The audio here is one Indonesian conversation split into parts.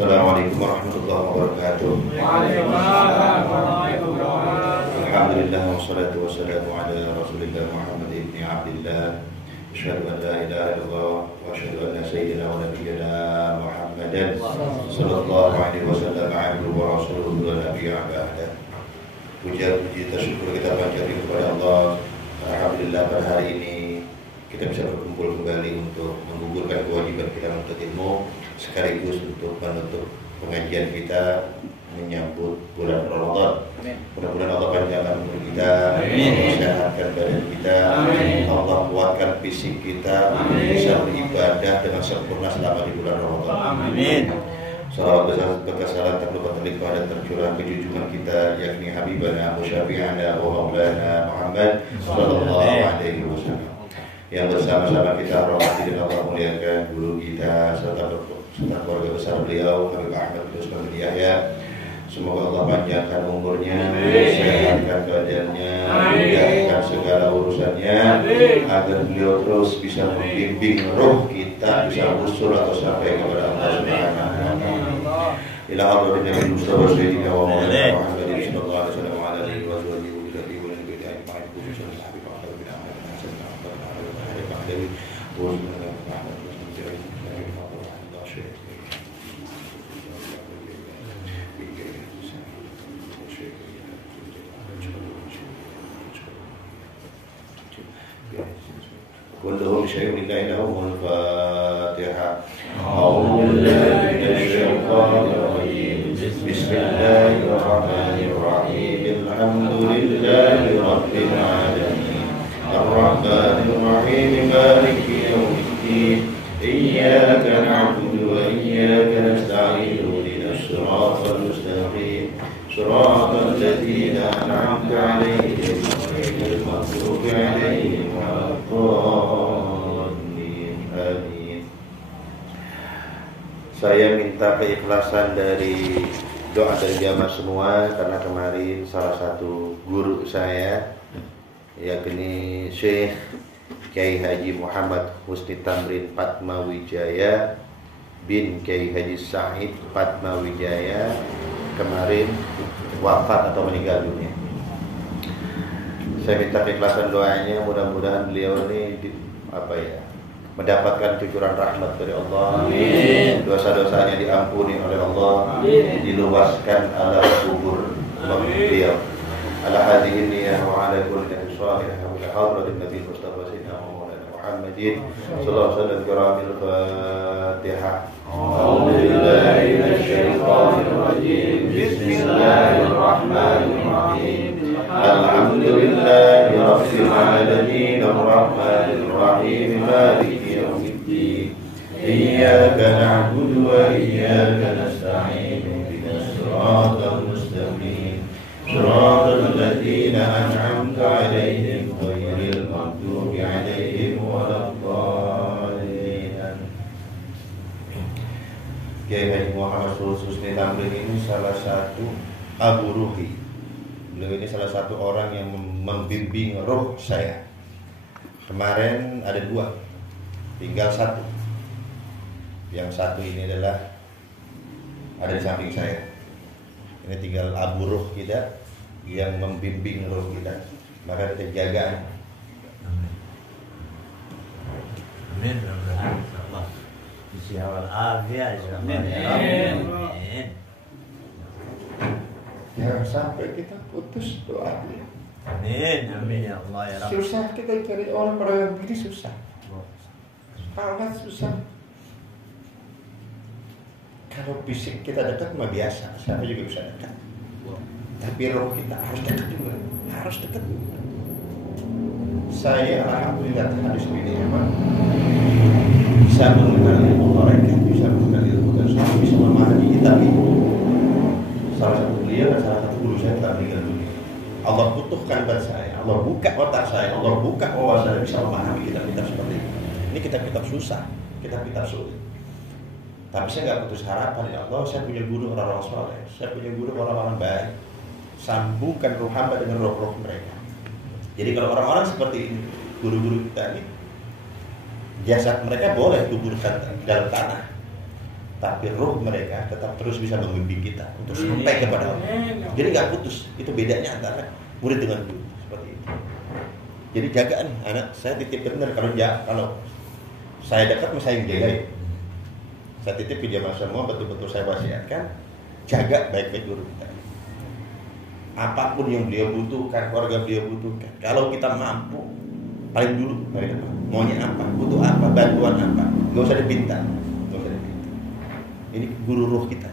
Assalamualaikum warahmatullahi wabarakatuh. Waalaikumsalam warahmatullahi wabarakatuh. Alhamdulillah wassalatu wassalamu ala Rasulillah Muhammad ibn Abdillah. Asyhadu an la ilaha illallah wa asyhadu anna sayyidina wa nabiyyana Muhammadan sallallahu alaihi wasallam abduhu wa rasuluhu wa nabiyya ba'da. Puji syukur kita panjatkan kepada Allah. Alhamdulillah pada hari ini kita bisa berkumpul kembali untuk menggugurkan kewajiban kita menuntut ilmu, sekaligus untuk menutup pengajian kita menyambut bulan Ramadan. Mudah-mudahan Allah panjangkan umur kita, mensehatkan badan kita, Allah kuatkan fisik kita, bisa beribadah dengan sempurna selama di bulan Ramadan. Amin. Salawat berkesalan tak lupa terlimpah dan tercurah ke junjungan kita, yakni Habibana Musyafi'ana wa Maulana Muhammad sallallahu alaihi wasallam, yang bersama-sama kita hormati dan Allah muliakan guru kita serta keluarga besar beliau Habib Ahmad bin Usman bin Yahya. Semoga Allah panjangkan umurnya, sehatkan badannya, mudahkan segala urusannya, agar beliau terus bisa membimbing roh kita bisa usul atau sampai kepada Allah Subhanahu wa taala. Ila hadratin Nabi Mustafa sayyidina wa maulana Muhammadin sallallahu alaihi wasallam wa ala alihi wa sahbihi wa bihi wa nabiyyina Muhammad khususan Habib Ahmad bin Ahmad bin Hasan bin Ahmad bin Ahmad bin Ahmad bin Ahmad كلهم شيء لله لهم الفاتحة. أعوذ بالله من الشيطان الرجيم. بسم الله الرحمن الرحيم. الحمد لله رب العالمين الرحمن الرحيم مالك يوم الدين إياك نعبد وإياك نستعين اهدنا الصراط المستقيم صراط الذين أنعمت عليهم غير المغضوب عليهم ولا الضالين. Amin. Saya minta keikhlasan dari doa dari jamaah semua, karena kemarin salah satu guru saya, yakni Syekh Kiai Haji Muhammad Husni Tamrin Padmawijaya bin Kiai Haji Said Padmawijaya, kemarin wafat atau meninggal dunia. Saya minta keikhlasan doanya, mudah-mudahan beliau ini mendapatkan cucuran rahmat dari Allah. Amin. Dosa-dosanya diampuni oleh Allah. Amin. Diluaskan ala kubur beliau. Ala hadhihi niyyah wa ala kulli salihah wa hadratin Nabi Mustafa sayyidina Muhammadin sallallahu alaihi wasallam. Fatihah. A'udzu billahi minasy syaithanir rajim. Bismillahirrahmanirrahim. Alhamdulillahi rabbil alamin arrahmanir rahim maliki yaumiddin iyyaka na'budu wa iyyaka nasta'in ihdinas siratal mustaqim siratal ladzina an'amta 'alaihim ghairil maghdubi 'alaihim waladdallin. Kiai Haji Muhammad Husni Tamrin ini salah satu Abu Ruhi. Beliau ini salah satu orang yang membimbing roh saya. Kemarin ada dua, tinggal satu. Yang satu ini adalah ada di samping saya. Ini tinggal Abu Ruh kita yang membimbing roh kita. Maka kita jaga. Amin. Amin. Jangan sampai kita putus doa. Amin. Amin ya Allah ya Rabb. Susah kita cari orang yang begini, susah. Sangat susah. Kalau fisik kita dekat mah biasa, siapa juga bisa dekat. Tapi roh kita harus dekat juga, harus dekat. Saya alhamdulillah hadis ini emang bisa mengenali orang yang bisa mengenali bukan saya bisa memahami, tapi salah satu beliau dan salah satu guru saya telah meninggal dunia. Allah butuhkan buat saya, Allah buka otak saya, Allah buka wawasan saya bisa memahami kitab-kitab seperti ini. Ini kitab-kitab susah, kitab-kitab sulit. Tapi saya nggak putus harapan, ya Allah, saya punya guru orang-orang soleh, saya punya guru orang-orang baik. Sambungkan roh hamba dengan roh-roh mereka. Jadi kalau orang-orang seperti ini, guru-guru kita ini, jasad mereka boleh kuburkan dalam tanah. tapi roh mereka tetap terus bisa membimbing kita untuk sampai kepada Allah. Jadi nggak putus. Itu bedanya antara murid dengan guru seperti itu. Jadi jaga nih anak, saya titip benar kalau saya dekat saya yang jagain. Saya titip ke jamaah semua, betul-betul saya wasiatkan, jaga baik-baik guru kita. Apapun yang beliau butuhkan, keluarga beliau butuhkan, kalau kita mampu, paling dulu dari depan. Maunya apa, butuh apa, bantuan apa, nggak usah dipinta. Ini guru ruh kita.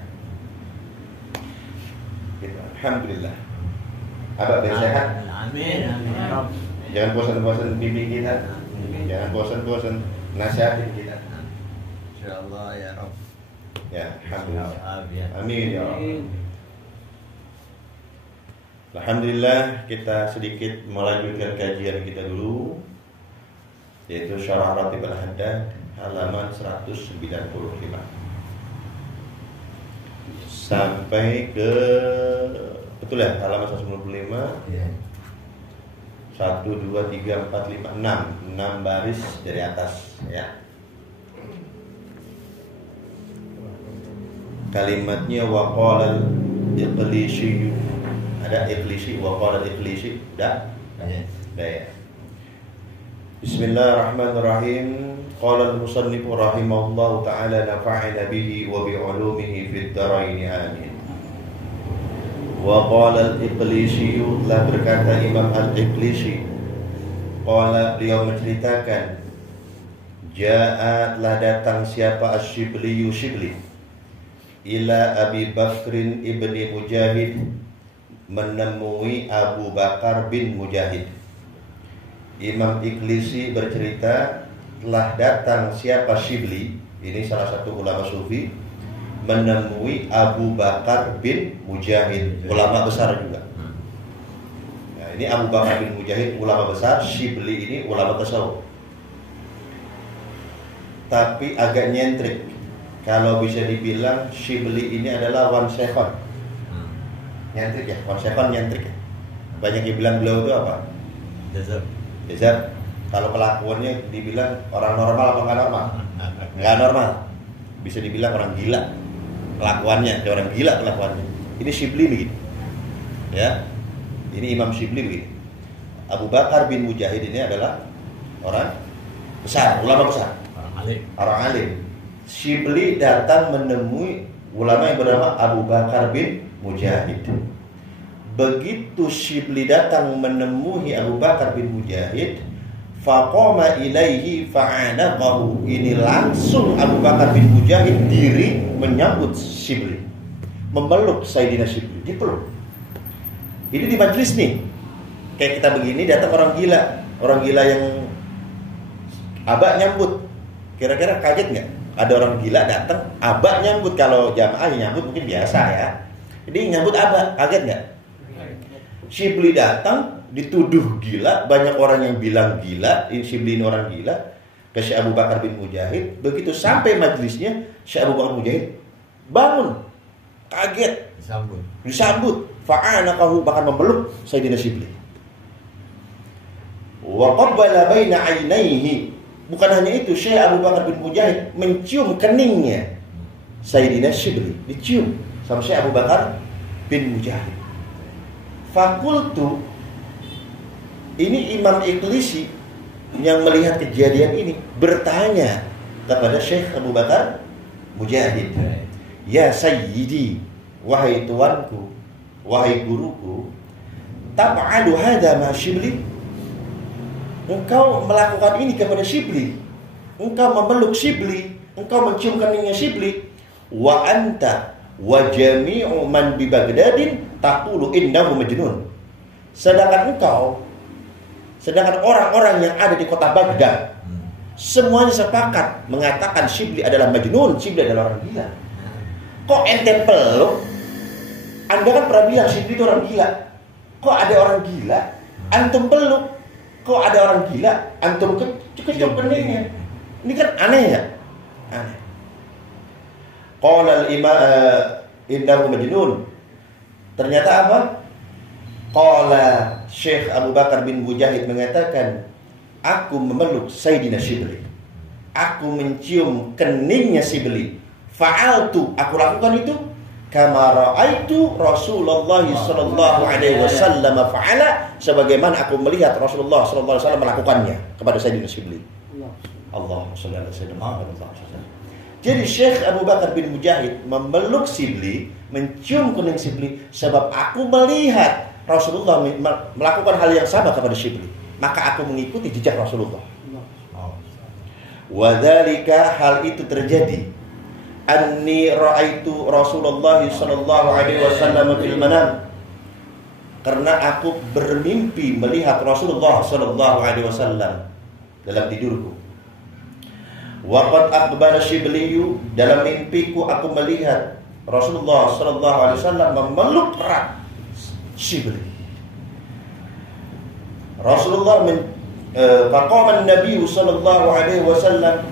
Gitu. Alhamdulillah. Abah biar sehat. Amin. Amin. Jangan bosan-bosan bimbing kita. Jangan bosan-bosan nasihatin kita. Insyaallah ya Rabb. Ya, alhamdulillah. Amin ya Rabb. Alhamdulillah, kita sedikit melanjutkan kajian kita dulu, yaitu Syarah Ratib Al-Haddad halaman 195 sampai ke betul ya halaman 195. Ya. 1, 2, 3, 4, 5, 6 baris dari atas ya. Kalimatnya waqala al-Iqlisi, ada Iqlisi, waqala al-Iqlisi, udah? Udah ya. Bismillahirrahmanirrahim. Qala al-musannif rahimahullahu ta'ala nafa'ana bihi wa bi'ulumihi fid dharain amin. Wa qala al-Iqlisi, telah berkata Imam al-Iqlisi, qala, beliau menceritakan, ja'a, telah datang siapa Asyibli Shibli ila Abi Bakrin ibni Mujahid, menemui Abu Bakar bin Mujahid. Imam Iqlisi bercerita, telah datang siapa Shibli, ini salah satu ulama sufi, menemui Abu Bakar bin Mujahid, ulama besar juga. Nah, ini Abu Bakar bin Mujahid ulama besar, Shibli ini ulama tasawuf. Tapi agak nyentrik. Kalau bisa dibilang Shibli ini adalah one seven. Nyentrik ya, one seven nyentrik ya. Banyak yang bilang beliau itu apa? Jazab. Kalau kelakuannya dibilang orang normal apa nggak normal? Nggak normal. Bisa dibilang orang gila kelakuannya, ada orang gila kelakuannya. Ini Shibli begitu. Ya. Ini Imam Shibli begitu. Abu Bakar bin Mujahid ini adalah orang besar, ulama besar. Orang alim. Shibli datang menemui ulama yang bernama Abu Bakar bin Mujahid. Begitu Shibli datang menemui Abu Bakar bin Mujahid, faqama ilaihi fa'anaqahu. Ini langsung Abu Bakar bin Mujahid diri menyambut Shibli, memeluk Sayyidina Shibli, dipeluk. Ini di majlis nih, kayak kita begini, datang orang gila yang abak nyambut. Kira-kira kaget nggak? Ada orang gila datang, abak nyambut. Kalau jamaah nyambut mungkin biasa ya. Jadi nyambut abak, kaget nggak? Shibli datang, dituduh gila, banyak orang yang bilang gila, Shibli ini orang gila, ke Syekh Abu Bakar bin Mujahid. Begitu sampai majlisnya, Syekh Abu Bakar bin Mujahid bangun, kaget, disambut, fa'anaqahu, bahkan memeluk Sayyidina Shibli. Wa qabbala baina 'ainaihi. Bukan hanya itu, Syekh Abu Bakar bin Mujahid mencium keningnya Sayyidina Shibli, dicium sama Syekh Abu Bakar bin Mujahid. Fakultu, ini Imam Iqlisi yang melihat kejadian ini bertanya kepada Syekh Abu Bakar Mujahid, ya Sayyidi, wahai tuanku, wahai guruku, tab'alu hadha ma Shibli, engkau melakukan ini kepada Shibli, engkau memeluk Shibli, engkau mencium keningnya Shibli, wa anta wa jami'u man bi Baghdadin taqulu innahu majnun. Sedangkan orang-orang yang ada di kota Baghdad semuanya sepakat mengatakan Shibli adalah majnun, Shibli adalah orang gila. Kok ente peluk? Anda kan pernah bilang Shibli itu orang gila. Kok ada orang gila antum peluk? Kok ada orang gila antum kecium keningnya? Ini kan aneh ya? Aneh. Qala al-imam innahu majnun. Ternyata apa? Qala Syekh Abu Bakar bin Mujahid mengatakan, aku memeluk Sayyidina Shibli, aku mencium keningnya Shibli, Fa'altu, aku lakukan itu kama ra'aitu Rasulullah sallallahu alaihi wasallam fa'ala, sebagaimana aku melihat Rasulullah sallallahu alaihi wasallam melakukannya kepada Sayyidina Shibli. Allahumma shalli ala sayyidina Muhammad. Jadi Syekh Abu Bakar bin Mujahid memeluk Shibli, mencium kening Shibli, sebab aku melihat Rasulullah melakukan hal yang sama kepada Shibli, maka aku mengikuti jejak Rasulullah. Wa dzalika, hal itu terjadi, anni ra'aitu Rasulullah sallallahu alaihi wasallam fil manam, karena aku bermimpi melihat Rasulullah sallallahu alaihi wasallam dalam tidurku. Wa qad aqbala Shibliyu, dalam mimpiku aku melihat Rasulullah sallallahu alaihi wasallam memeluk erat Shibli. Rasulullah faqama an-nabi sallallahu alaihi wasallam,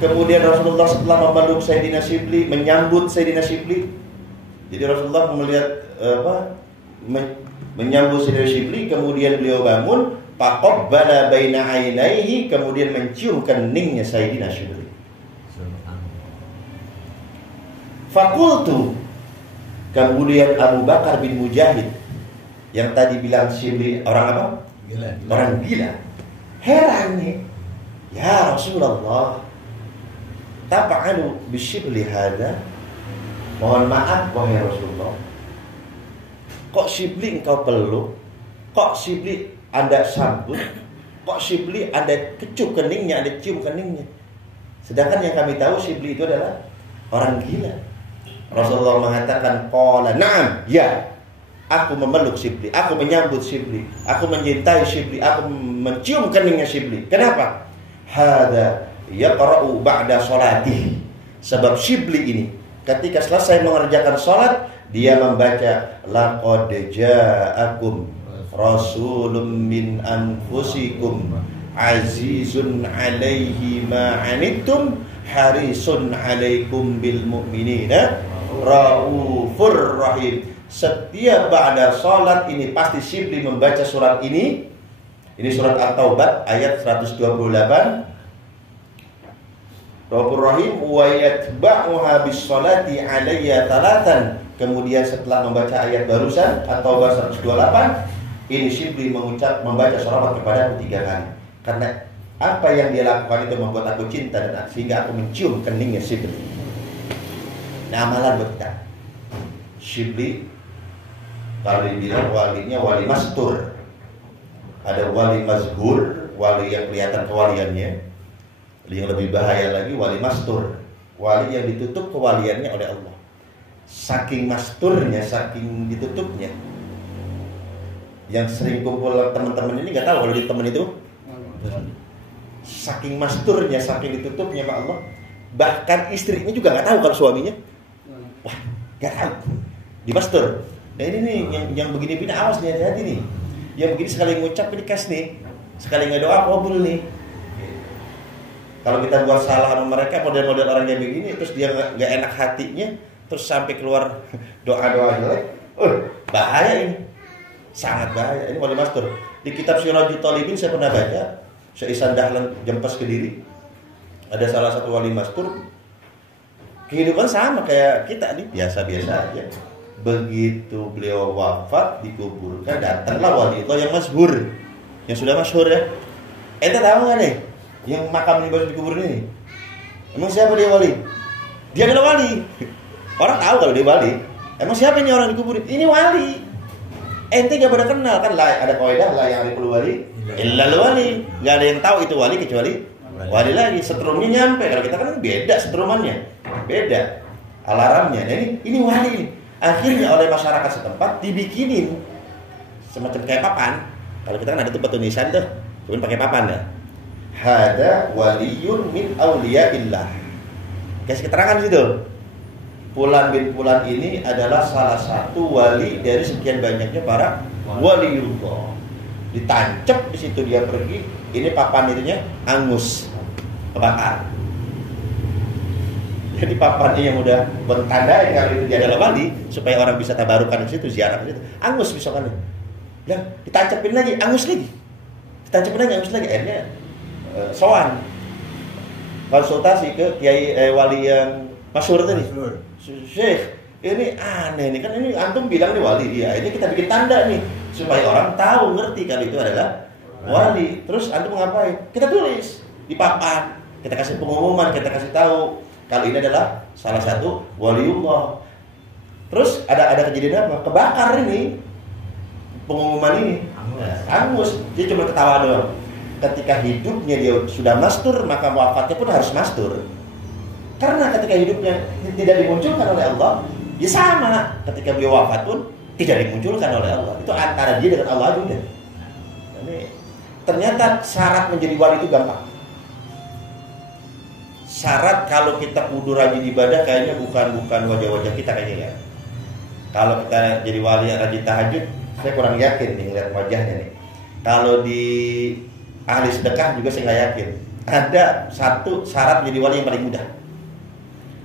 kemudian Rasulullah setelah memeluk Sayyidina Shibli, menyambut Sayyidina Shibli. Jadi Rasulullah melihat menyambut Sayyidina Shibli, kemudian beliau bangun, faqabbala baina ainaihi, kemudian mencium keningnya Sayyidina Shibli. Fakultu, kemudian Abu Bakar bin Mujahid yang tadi bilang Shibli orang apa? Gila. Orang gila. Heran nih, ya Rasulullah, tapa'alu bisyibli hada, mohon maaf wahai Rasulullah, kok Shibli engkau peluk, kok Shibli Anda sambut, kok Shibli Anda kecup keningnya, Anda cium keningnya, sedangkan yang kami tahu Shibli itu adalah orang gila. Rasulullah mengatakan, qala na'am, ya, aku memeluk Shibli, aku menyambut Shibli, aku mencintai Shibli, aku mencium keningnya Shibli. Kenapa? Hada yaqra'u ba'da salatihi, sebab Shibli ini ketika selesai mengerjakan salat, dia membaca laqad ja'akum rasulun min anfusikum azizun 'alaihi ma 'anittum harisun 'alaikum bil mu'minina raufur rahim. Setiap ba'da salat ini pasti Shibli membaca surat ini. Ini surat At-Taubah ayat 128. Raufur rahim wa yatba'uha bis salati 'alayya talatan. Kemudian setelah membaca ayat barusan At-Taubah 128, ini Shibli membaca sholawat kepada aku 3 kali. Karena apa yang dia lakukan itu membuat aku cinta, dan sehingga aku mencium keningnya Shibli. Nah, amalan buat kita. Shibli kalau dibilang walinya wali mastur. Ada wali mazhur, wali yang kelihatan kewaliannya. Yang lebih bahaya lagi wali mastur, wali yang ditutup kewaliannya oleh Allah. Saking masturnya, saking ditutupnya, yang sering kumpul teman-teman ini nggak tahu kalau di teman itu. Saking masturnya, saking ditutupnya sama Allah. Bahkan istrinya juga nggak tahu kalau suaminya. Wah, nggak tahu. Di mastur. Nah ini nih yang begini-begini, awas nih, hati-hati nih. Yang begini sekali ngucap ini kas nih, sekali ngedoa kabul nih. Kalau kita buat salah sama mereka, model-model orang yang begini, terus dia nggak enak hatinya, terus sampai keluar doa-doa jelek, bahaya ini, sangat bahaya. Ini wali mastur. Di kitab Sirajul Talibin saya pernah baca, Syaisan Dahlan Jempas Kediri, ada salah satu wali mastur, kehidupan sama kayak kita nih, biasa-biasa aja. Begitu beliau wafat, dikuburkan, datanglah wali itu yang masyhur, yang sudah masyhur ya. Ente tahu nggak nih? Yang makam ini baru dikubur ini, emang siapa dia wali? Dia adalah wali. Orang tahu kalau dia wali. Emang siapa ini orang dikuburin? Ini wali. Ente gak pada kenal kan? Ada kaidah lah yang ariful wali illal wali. Gak ada yang tahu itu wali kecuali wali lagi. Setrumnya nyampe. Kalau kita kan beda setrumannya, beda alarmnya. Nah, ini wali ini. Akhirnya oleh masyarakat setempat dibikinin semacam kayak papan. Kalau kita kan ada tuh batu nisan tuh, cuman pakai papan ya. Hada waliyun min awliyaillah. Kasih keterangan di situ. Fulan bin Fulan ini adalah salah satu wali dari sekian banyaknya para waliullah. Ditancap di situ dia pergi. Ini papan itunya angus, kebakar. Jadi papannya yang udah bertanda kalau itu dia adalah wali, supaya orang bisa tabarukan di situ, ziarah di situ. Angus misalkan. Ya, ditancapin lagi, angus lagi. Ditancapin lagi, angus lagi. Akhirnya sowan konsultasi ke kiai wali yang Masyhur tadi. Masyhur. Syekh, ini aneh nih, kan ini antum bilang nih wali. Iya, ini kita bikin tanda nih supaya orang tahu, ngerti kalau itu adalah wali. Terus antum ngapain? Kita tulis di papan, kita kasih pengumuman, kita kasih tahu kalau ini adalah salah satu waliullah. Terus ada kejadian apa? Kebakar ini pengumuman ini. Hangus. Dia cuma ketawa doang. Ketika hidupnya dia sudah mastur, maka wafatnya pun harus mastur. Karena ketika hidupnya tidak dimunculkan oleh Allah, ya sama. Ketika beliau wafat pun tidak dimunculkan oleh Allah. Itu antara dia dengan Allah juga. Jadi ternyata syarat menjadi wali itu gampang. Syarat kalau kita kudu rajin ibadah kayaknya bukan wajah-wajah kita kayaknya ya. Kalau kita jadi wali yang rajin tahajud, saya kurang yakin nih ngeliat wajahnya nih. Kalau di ahli sedekah juga saya nggak yakin. Ada satu syarat menjadi wali yang paling mudah.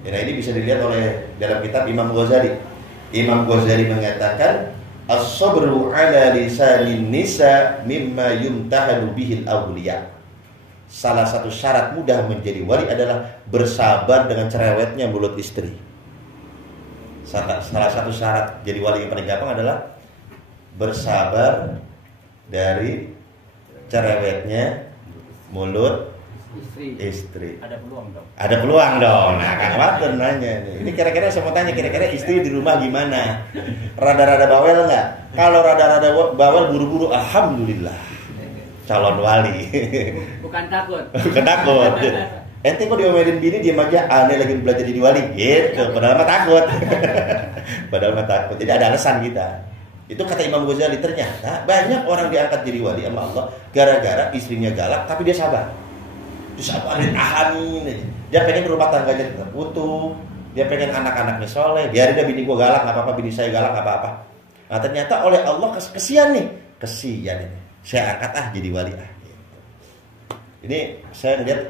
Nah ini bisa dilihat oleh dalam kitab Imam Ghazali. Imam Ghazali mengatakan as-sabru ala lisanin nisa mimma yumtahanu bihil awliya. Salah satu syarat mudah menjadi wali adalah bersabar dengan cerewetnya mulut istri. Salah satu syarat jadi wali yang paling gampang adalah bersabar dari cerewetnya mulut istri. Ada peluang dong. Ada peluang dong. Nah, Kang Water nanya nih. Ini kira-kira saya mau tanya, kira-kira istri di rumah gimana? Rada-rada bawel nggak? Kalau rada-rada bawel buru-buru, alhamdulillah calon wali. Bukan takut. Bukan takut. Ente kok diomelin bini diam aja, aneh lagi belajar jadi wali gitu. Padahal mah takut. Padahal mah takut. Jadi ada alasan kita. Itu kata Imam Ghazali, ternyata banyak orang diangkat jadi wali sama Allah gara-gara istrinya galak tapi dia sabar. Disabarin, tahanin aja. Dia pengen rumah tangganya tetap utuh. Dia pengen anak-anaknya soleh. Biarin dia bini gue galak, nggak apa-apa. Bini saya galak, nggak apa-apa. Nah ternyata oleh Allah kesian nih. Kesian ini. Saya angkat jadi wali gitu. Ini saya lihat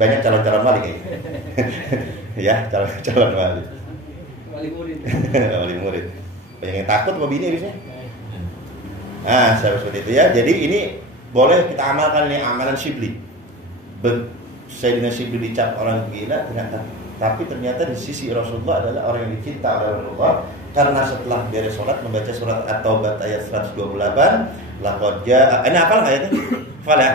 banyak calon-calon wali kayaknya. Ya, calon wali. Wali murid. Wali murid. Banyak yang takut sama bini biasanya. Nah, seperti itu ya. Jadi ini boleh kita amalkan ini amalan Syibli. Sayyidina Syibli dicap orang gila ternyata, tapi ternyata di sisi Rasulullah adalah orang yang dicinta oleh Rasulullah karena setelah beres sholat membaca surat At-Taubah ayat 128. Laqad jaa, ini hafal ayatnya? Hafal ya?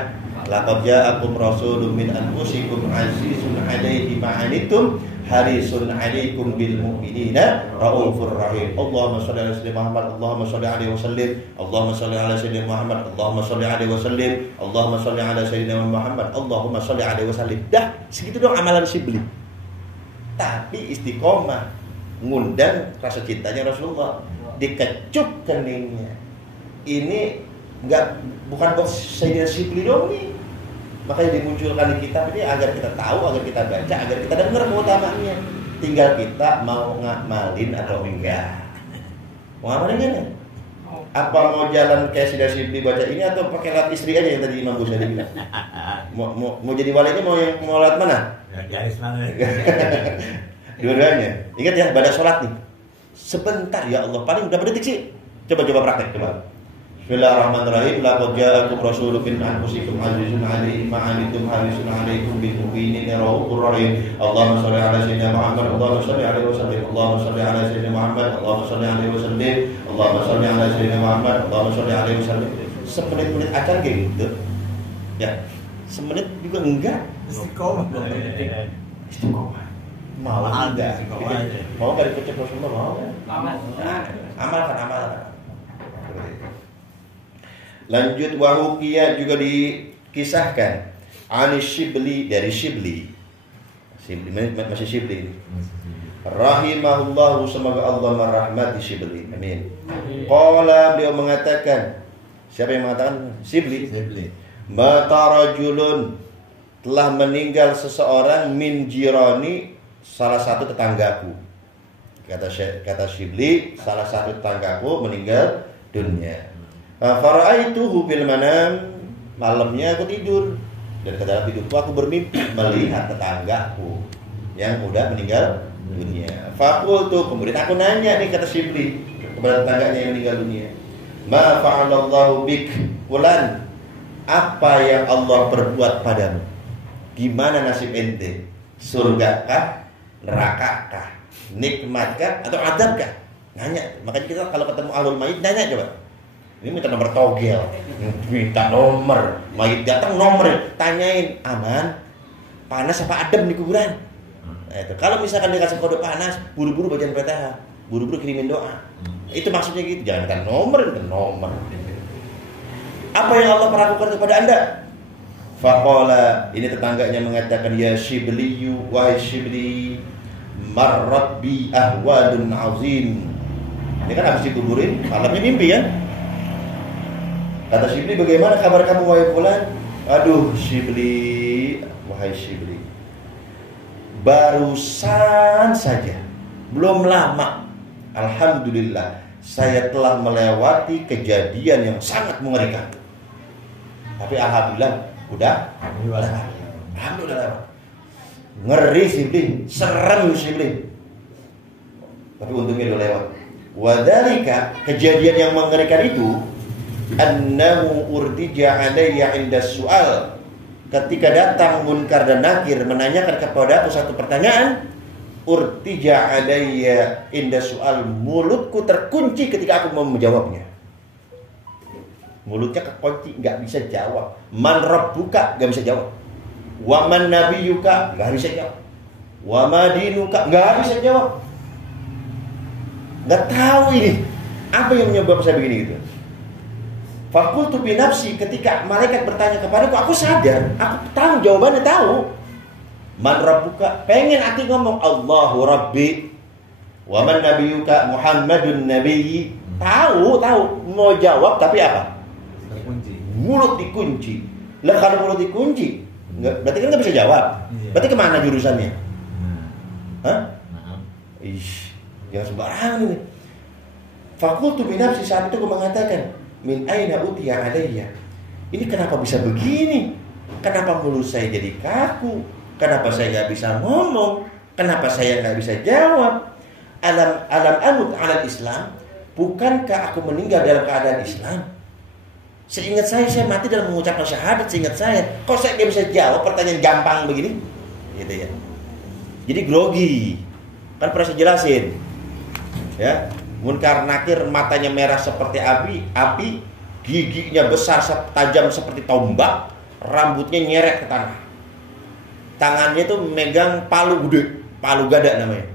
Laqad ja'akum rasulun min anfusikum azizun 'alaihi ma 'anittum harisun 'alaikum bil mu'minina raufur rahim. Allahumma shalli ala sayyidina Muhammad, Allahumma shalli alaihi wasallim, Allahumma shalli ala sayyidina Muhammad, Allahumma shalli alaihi wasallim, Allahumma shalli ala sayyidina Muhammad, Allahumma shalli alaihi wasallim. Dah, segitu dong amalan Syibli. Tapi istiqomah ngundang rasa cintanya Rasulullah, dikecup keningnya. Ini bukan buat Sayyidina Syibli dong nih. Makanya dimunculkan di kitab ini agar kita tahu, agar kita baca, agar kita dengar keutamaannya. Tinggal kita mau ngamalin atau enggak. Mau ngamalin enggak? Apa mau jalan kayak Sayyidina Syibli baca ini atau pakai lat istri aja yang tadi Imam Ghazali bilang? Mau jadi walinya mau lat mana? Garis mana? Dua-duanya. Ingat ya, pada sholat nih. Sebentar ya Allah, paling berapa detik sih? Coba praktek coba. Bismillahirrahmanirrahim. Laqad ja'akum rasulun min anfusikum azizun 'alaihi ma 'anittum harisun 'alaikum bil mu'minina raufur rahim. Allahumma shalli 'ala sayyidina Muhammad, Allahumma shalli 'alaihi wasallim, Allahumma shalli 'ala sayyidina Muhammad, Allahumma shalli 'alaihi wasallim, Allahumma shalli 'ala sayyidina Muhammad, Allahumma shalli 'alaihi wasallim. Semenit-menit acara kayak gitu. Ya. Semenit juga enggak. Istiqomah. Istiqomah. Mau enggak? Mau enggak dikecek Rasulullah? Mau enggak? Amalkan. Lanjut wahukia juga dikisahkan Anis Syibli, dari Syibli masih Syibli ini. Rahimahullahu, semoga Allah merahmati Syibli. Amin. Qala, beliau mengatakan, siapa yang mengatakan? Syibli. Mata rajulun, telah meninggal seseorang min jirani, salah satu tetanggaku. Kata Syibli, salah satu tetanggaku meninggal dunia. Fara'aituhu bil manam, malamnya aku tidur dan ke dalam tidurku aku bermimpi melihat tetanggaku yang udah meninggal dunia. Faqultu, kemudian aku nanya nih, kata Syibli kepada tetangganya yang meninggal dunia, ma fa'alallahu bik fulan, apa yang Allah perbuat padamu? Gimana nasib ente? Surga kah? nerakakah, nikmatkah, atau adabkah? Nanya. Makanya kita kalau ketemu ahlul mayit nanya coba. Ini minta nomor togel, minta nomor, mayit datang nomor, tanyain aman, panas apa adem di kuburan. Nah, itu. Kalau misalkan dikasih kode panas, buru-buru bacaan Fatihah, buru-buru kirimin doa. Itu maksudnya gitu. Jangan minta nomor, minta nomor. Apa yang Allah perlakukan kepada anda? Faqala, ini tetangganya mengatakan, ya Shibli, wahai Shibli, marrat bi ahwadun azim. Ini kan habis dikuburin, malamnya mimpi ya. Kata Shibli, bagaimana kabar kamu wahai fulan? Aduh Shibli, wahai Shibli, barusan saja, belum lama, alhamdulillah, saya telah melewati kejadian yang sangat mengerikan. Tapi alhamdulillah udah alhamdulillah. Ngeri Shibli, serem Shibli. Tapi untungnya udah lewat. Wadhalika, kejadian yang mengerikan itu, annahu urtija alayya inda su'al. Ketika datang Munkar dan Nakir menanyakan kepada aku satu pertanyaan, urtija alayya inda su'al, mulutku terkunci ketika aku mau menjawabnya. Mulutnya kekunci, nggak bisa jawab. Man rabbuka, nggak bisa jawab. Wa man nabiyuka, nggak bisa jawab. Wa ma dinuka, nggak bisa jawab. Nggak tahu ini apa yang menyebabkan saya begini gitu. Fakultu bi nafsi, ketika malaikat bertanya kepadaku, aku sadar, aku tahu jawabannya, tahu. Man rabbuka, pengen hati ngomong Allahu Rabbi, wa man nabiyuka Muhammadun nabiyyi. Tahu, mau jawab tapi apa? Terkunci. Mulut dikunci. Lah kalau mulut dikunci, berarti kan nggak bisa jawab. Berarti kemana jurusannya? Hah? Ish, jangan sembarangan ini. Fakultu bi nafsi, saat itu aku mengatakan, min aina utiya alayya. Ini kenapa bisa begini? Kenapa mulut saya jadi kaku? Kenapa saya nggak bisa ngomong? Kenapa saya nggak bisa jawab? Alam amut alal Islam. Bukankah aku meninggal dalam keadaan Islam? Seingat saya mati dalam mengucapkan syahadat. Seingat saya, kok saya nggak bisa jawab pertanyaan gampang begini? Gitu ya. Jadi grogi. Kan pernah saya jelasin. Ya. Munkar Nakir matanya merah seperti api, giginya besar tajam seperti tombak, rambutnya nyeret ke tanah. Tangannya tuh megang palu gede, palu gada namanya.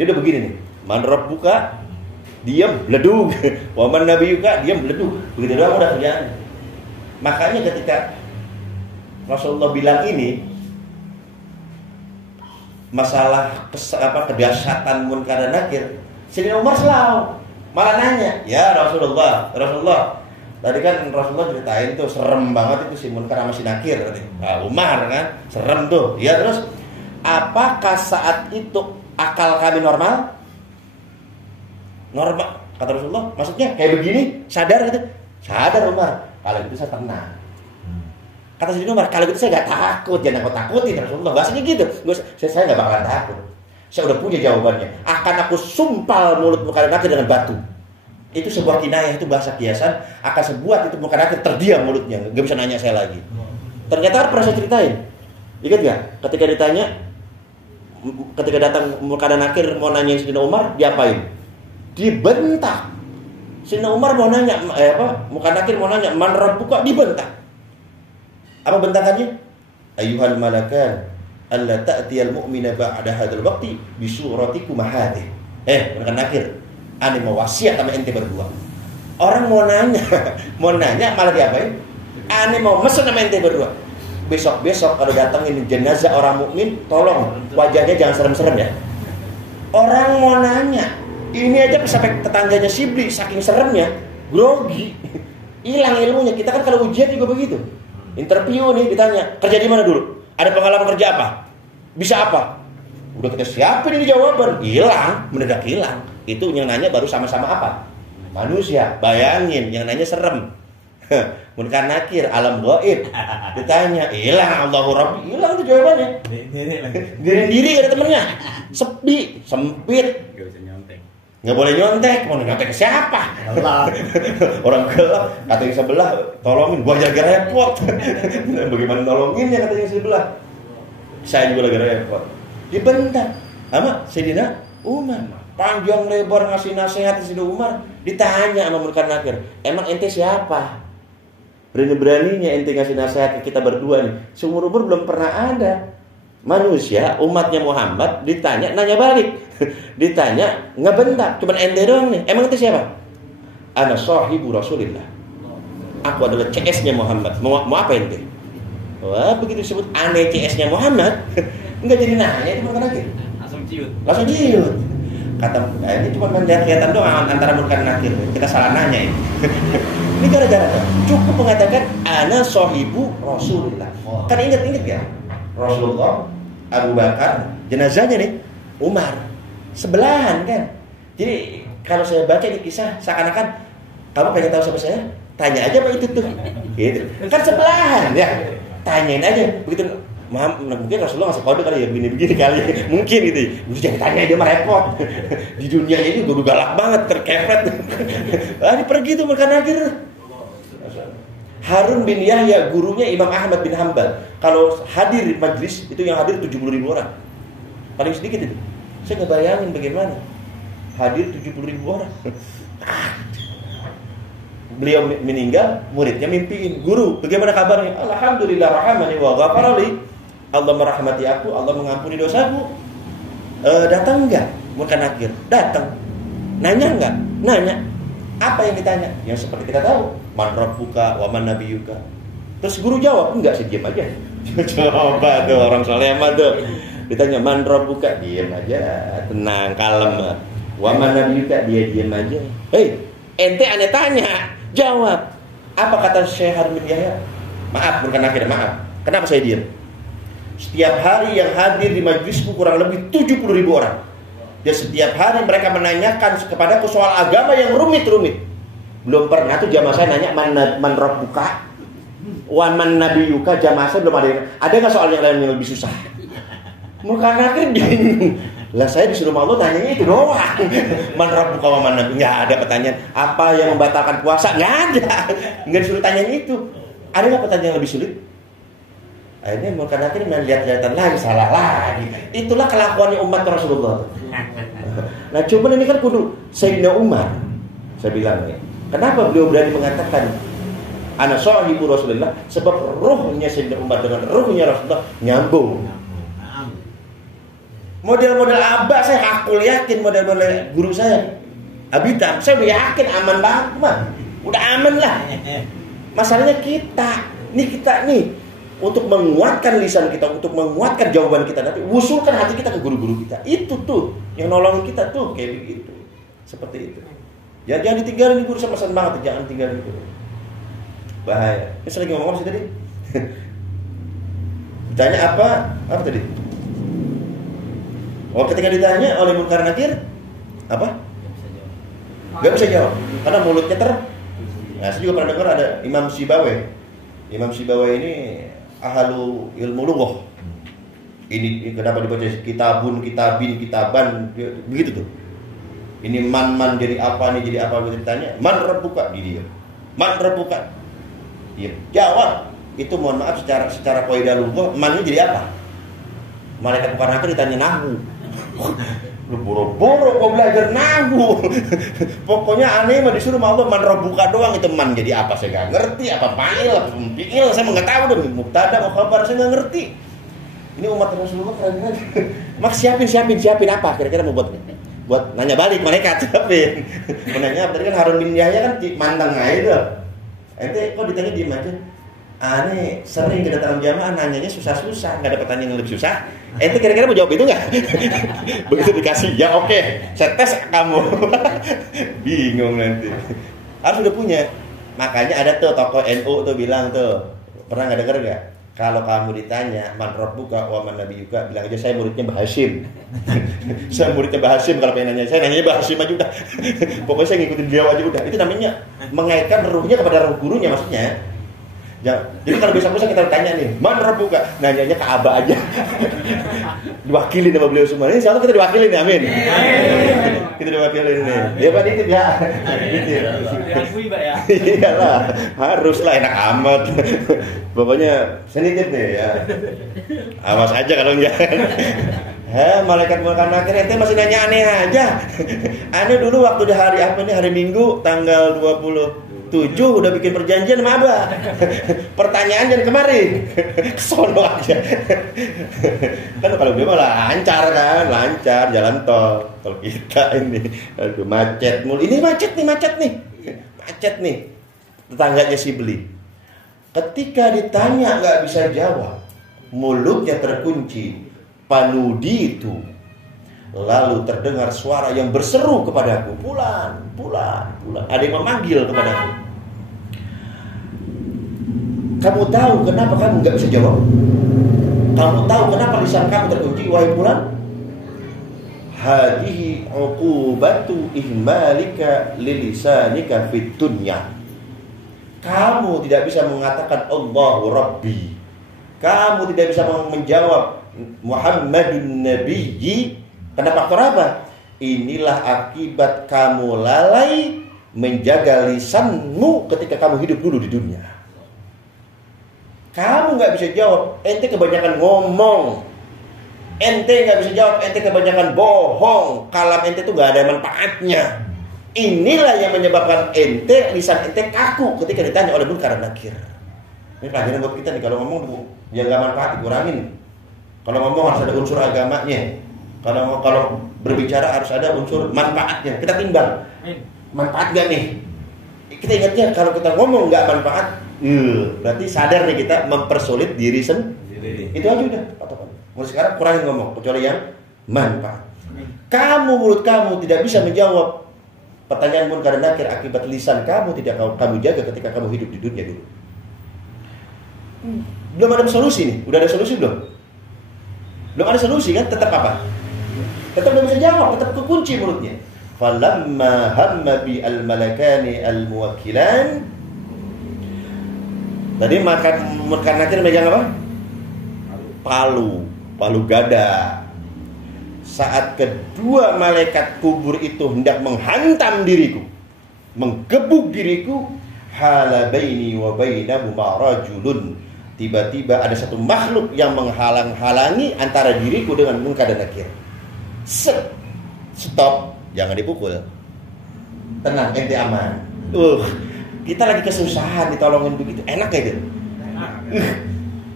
Dia udah begini nih, man rabbuka, diam, ledug. Wa man nabiyuka, diam, ledug. Begitu doang udah kerjaan. Makanya ketika Rasulullah bilang ini, masalah kedahsyatan Munkar dan Nakir, Sayyidina Umar selalu malah nanya, ya Rasulullah, tadi kan Rasulullah ceritain tuh serem banget itu si Munkar sama si Nakir. Nah, Umar kan serem tuh. Ya terus, apakah saat itu akal kami normal? Normal, kata Rasulullah. Maksudnya kayak begini, sadar gitu? Sadar Umar. Kalau itu saya tenang. Kata Sayyidina Umar, kalau gitu saya nggak takut, jangan aku takutin Rasulullah. Bahasanya gitu. Saya nggak bakalan takut. Saya udah punya jawabannya. Akan aku sumpal mulut Munkar dan Nakir dengan batu. Itu sebuah kinayah, itu bahasa kiasan. Akan sebuat itu Munkar dan Nakir terdiam mulutnya, nggak bisa nanya saya lagi. Ternyata pernah saya ceritain. Ingat nggak? Ketika ditanya, ketika datang Munkar dan Nakir mau nanya Sayyidina Umar, diapain? Dibentak. Sayyidina Umar mau nanya, Munkar dan Nakir mau nanya, man rabbuka, dibentak. Apa bentakannya? Ayyuhal malakan, alla ta'tiyal mu'mina ba'da hadzal waqti bi suratikum hadhihi. Munkar Nakir, ane mau wasiat sama ente berdua. Orang mau nanya malah diapain? Ane mau mesen sama ente berdua. Besok kalau datangin jenazah orang mukmin, tolong wajahnya jangan serem-serem ya. Orang mau nanya, ini aja sampai tetangganya Shibli saking seremnya, grogi, hilang ilmunya. Kita kan kalau ujian juga begitu. Interview nih ditanya, kerja di mana dulu? Ada pengalaman kerja apa? Bisa apa? Udah kita siapin ini jawaban, hilang, mendadak hilang. Itu yang nanya baru sama-sama apa? Manusia. Bayangin, yang nanya serem. Munkar Nakir, alam gaib. Ditanya, hilang, Allahu Rabbi, hilang itu jawabannya. Diri ada temennya. Sepi, sempit. Nggak boleh nyontek. Mau nyontek ke siapa? Orang gelap. Kata yang sebelah, tolongin, gua lagi repot. Bagaimana nolonginnya, kata yang sebelah. Saya juga lagi repot. Dibentak. sama Sayyidina Umar. Panjang lebar ngasih nasihat Sayyidina Umar. Ditanya sama Munkar Nakir, emang ente siapa? Berani-beraninya ente ngasih nasihat ke kita berdua nih. Seumur umur belum pernah ada manusia umatnya Muhammad nanya balik. Ditanya ngebentak, cuman ente doang nih. Emang ente siapa? Ana sahibu Rasulillah. Aku adalah CS-nya Muhammad. Mau apa ente? Wah, begitu disebut aneh CS-nya Muhammad, enggak jadi nanya itu Munkar Nakir. Langsung ciut. Kata, ini cuma kelihatan doang antara Munkar Nakir. Kita salah nanya ini. Ini gara-gara cukup mengatakan ana sahibu Rasulillah. Kan ingat ya? Rasulullah, Abu Bakar, jenazahnya nih Umar. Sebelahan kan. Jadi kalau saya baca di kisah seakan-akan kamu pengen tahu siapa saya? Tanya aja Pak itu tuh. Gitu. Kan sebelahan ya. Tanyain aja. Begitu mungkin Rasulullah ngasih kode kali ya, begini-begini kali mungkin gitu. Jangan tanya, dia mah repot. Di dunia ini gue galak banget, terkepret. Ini pergi tuh Munkar Nakir. Harun bin Yahya, gurunya Imam Ahmad bin Hanbal. Kalau hadir di majlis itu yang hadir 70.000 orang. Paling sedikit itu. Saya nggak bayangin bagaimana hadir 70.000 orang. Beliau meninggal, muridnya mimpiin, guru, bagaimana kabarnya? Alhamdulillah rahmani wa ghafarali. Allah merahmati aku, Allah mengampuni dosaku. Datang enggak Munkar Nakir? Datang. Nanya enggak? Nanya. Apa yang ditanya? Yang seperti kita tahu, man rabbuka wa man nabiyuka. Terus guru jawab, enggak sih, diam aja. Coba tuh orang soleh mah tuh. Ditanya man rabbuka, diam aja, tenang, kalem. Wa man nabiyuka, dia diam aja. Hei, ente aneh tanya, jawab. Apa kata Syekh Harun bin Yahya? Maaf Munkar Nakir, maaf. Kenapa saya diam? Setiap hari yang hadir di majlisku kurang lebih 70.000 orang. Dan setiap hari mereka menanyakan kepadaku soal agama yang rumit-rumit. Belum pernah tuh jamaah saya nanya man rabbuka wa man nabiyuka. Jamaah saya belum ada yang, ada nggak soal yang lain yang lebih susah? Munkar Nakir bingung. Lah saya disuruh Allah tanyanya itu doang. Man rabbuka wa man nabiyuka. Nggak ada pertanyaan apa yang membatalkan puasa, nggak ada. Nggak disuruh tanyain itu. Ada nggak pertanyaan yang lebih sulit? Akhirnya Munkar Nakir melihat-lihatan lagi, salah lagi. Itulah kelakuannya umat Rasulullah. Nah cuman ini kan kudu Sayyidina Umar. Saya bilang ya, kenapa beliau berani mengatakan ana sahibu Rasulullah? Sebab ruhnya Sayyidina Umar dengan ruhnya Rasulullah nyambung. Model-model abah saya aku yakin, model-model guru saya Abita, saya udah yakin aman banget mah. Udah aman lah. Masalahnya kita nih untuk menguatkan lisan kita, untuk menguatkan jawaban kita nanti, usulkan hati kita ke guru-guru kita. Itu tuh yang nolongin kita tuh kayak begitu. Seperti itu. Jangan ditinggalin guru, sama banget, jangan tinggalin guru. Bahaya. Ini lagi ngomong apa sih tadi? Ditanya apa tadi? Oh, ketika ditanya oleh Munkar Nakir apa? Gak bisa jawab. Karena mulutnya Nah, saya juga pernah dengar ada Imam Sibawai. Imam Sibawai ini ahlu ilmu lughah. Ini kenapa dibaca kitabun, kitabin, kitaban, begitu tuh. Ini man jadi apa, nih jadi apa, begitu ditanya. Man rabbuka, dia. Man rabbuka. Dia jawab. Itu mohon maaf secara kaidah lughah, man ini jadi apa? Malaikat Munkar Nakir ditanya nahwu. Lu boro-boro kok belajar nahwu. Pokoknya aneh mah disuruh Allah man rabbuka doang, itu man jadi apa saya enggak ngerti, apa fa'il, apa fi'il saya enggak tahu dong, mubtada atau khabar saya enggak ngerti. Ini umat Rasulullah keren-keren. Mak siapin apa kira-kira mau buat nanya balik malaikat siapin. Menanya tadi kan Harun bin Yahya kan mandang aja tuh. Ente kok ditanya diem aja. Aneh sering kedatangan jamaah nanyanya susah-susah, enggak ada pertanyaan yang lebih susah. Ente kira-kira mau jawab itu enggak? Begitu dikasih, ya oke, saya tes kamu. Bingung nanti. Harus udah punya. Makanya ada tuh tokoh NU tuh bilang tuh, pernah nggak denger nggak? Kalau kamu ditanya man rabbuka wa man nabiyuka, bilang aja saya muridnya Mbah Hasyim. Saya muridnya Mbah Hasyim, kalau pengen nanya saya nanya Mbah Hasyim aja udah. Pokoknya saya ngikutin beliau aja udah. Itu namanya mengaitkan ruhnya kepada ruh gurunya maksudnya. Jadi kalau besok-besok kita tanya nih, man rabbuka, nanyanya ke Abah aja. Diwakilin sama beliau semua. Ini insyaallah kita diwakilin, amin. Kita diwakilin nih. Ya Pak Ditip ya. Diakui Pak ya. Iyalah, haruslah, enak amat. Pokoknya saya nitip nih ya. Awas aja kalau enggak. Malaikat munkar nakir ente masih nanya aneh aja. Aneh dulu waktu di hari apa ini, hari Minggu tanggal 27 udah bikin perjanjian sama Abah. Pertanyaan jangan kemarin. Kesono aja. Kan kalau dia malah lancar jalan tol. Kalau kita ini aduh macet mulu. Ini macet nih. Tetangganya si beli. Ketika ditanya nggak bisa jawab, mulutnya terkunci. Panudi itu, lalu terdengar suara yang berseru kepadaku, pulang. Ada yang memanggil kepadaku. Kamu tahu kenapa kamu nggak bisa jawab? Kamu tahu kenapa lisan kamu terkunci, wahai pulang? Hadihi uqubatu ihmalika lilisanika fid dunya. Kamu tidak bisa mengatakan Allahu Rabbi. Kamu tidak bisa menjawab Muhammadun Nabiyyi. Karena faktor apa? Inilah akibat kamu lalai menjaga lisanmu ketika kamu hidup dulu di dunia. Kamu gak bisa jawab, ente kebanyakan ngomong. Ente gak bisa jawab, ente kebanyakan bohong. Kalam ente tuh gak ada manfaatnya. Inilah yang menyebabkan lisan ente kaku ketika ditanya oleh munkar dan nakir. Ini pelajaran buat kita nih, kalau ngomong ya gak manfaat, dikurangin. Kalau ngomong harus ada unsur agamanya. Kalau berbicara harus ada unsur manfaatnya. Kita timbang. Manfaat gak nih? Kita ingatnya kalau kita ngomong gak manfaat, berarti sadar nih kita mempersulit diri sendiri. Itu aja udah. Mulai sekarang kurangin ngomong kecuali yang manfaat. Mulut kamu tidak bisa menjawab pertanyaan munkar dan nakir akibat lisan kamu tidak kamu jaga ketika kamu hidup di dunia dulu. Belum ada solusi nih. Udah ada solusi belum? Belum ada solusi kan? Tetap apa? Tetap belum bisa jawab, tetap kekunci mulutnya. Falamma hamma bi al-malakani al-muwakkilan. Tadi munkar nakir megang apa? Palu gada. Saat kedua malaikat kubur itu hendak menghantam diriku, menggebuk diriku, hala baini wa bainahuma rajulun. Tiba-tiba ada satu makhluk yang menghalang-halangi antara diriku dengan munkar dan nakir. Stop, jangan dipukul. Tenang, ente aman. Kita lagi kesusahan ditolongin begitu, enak ya itu.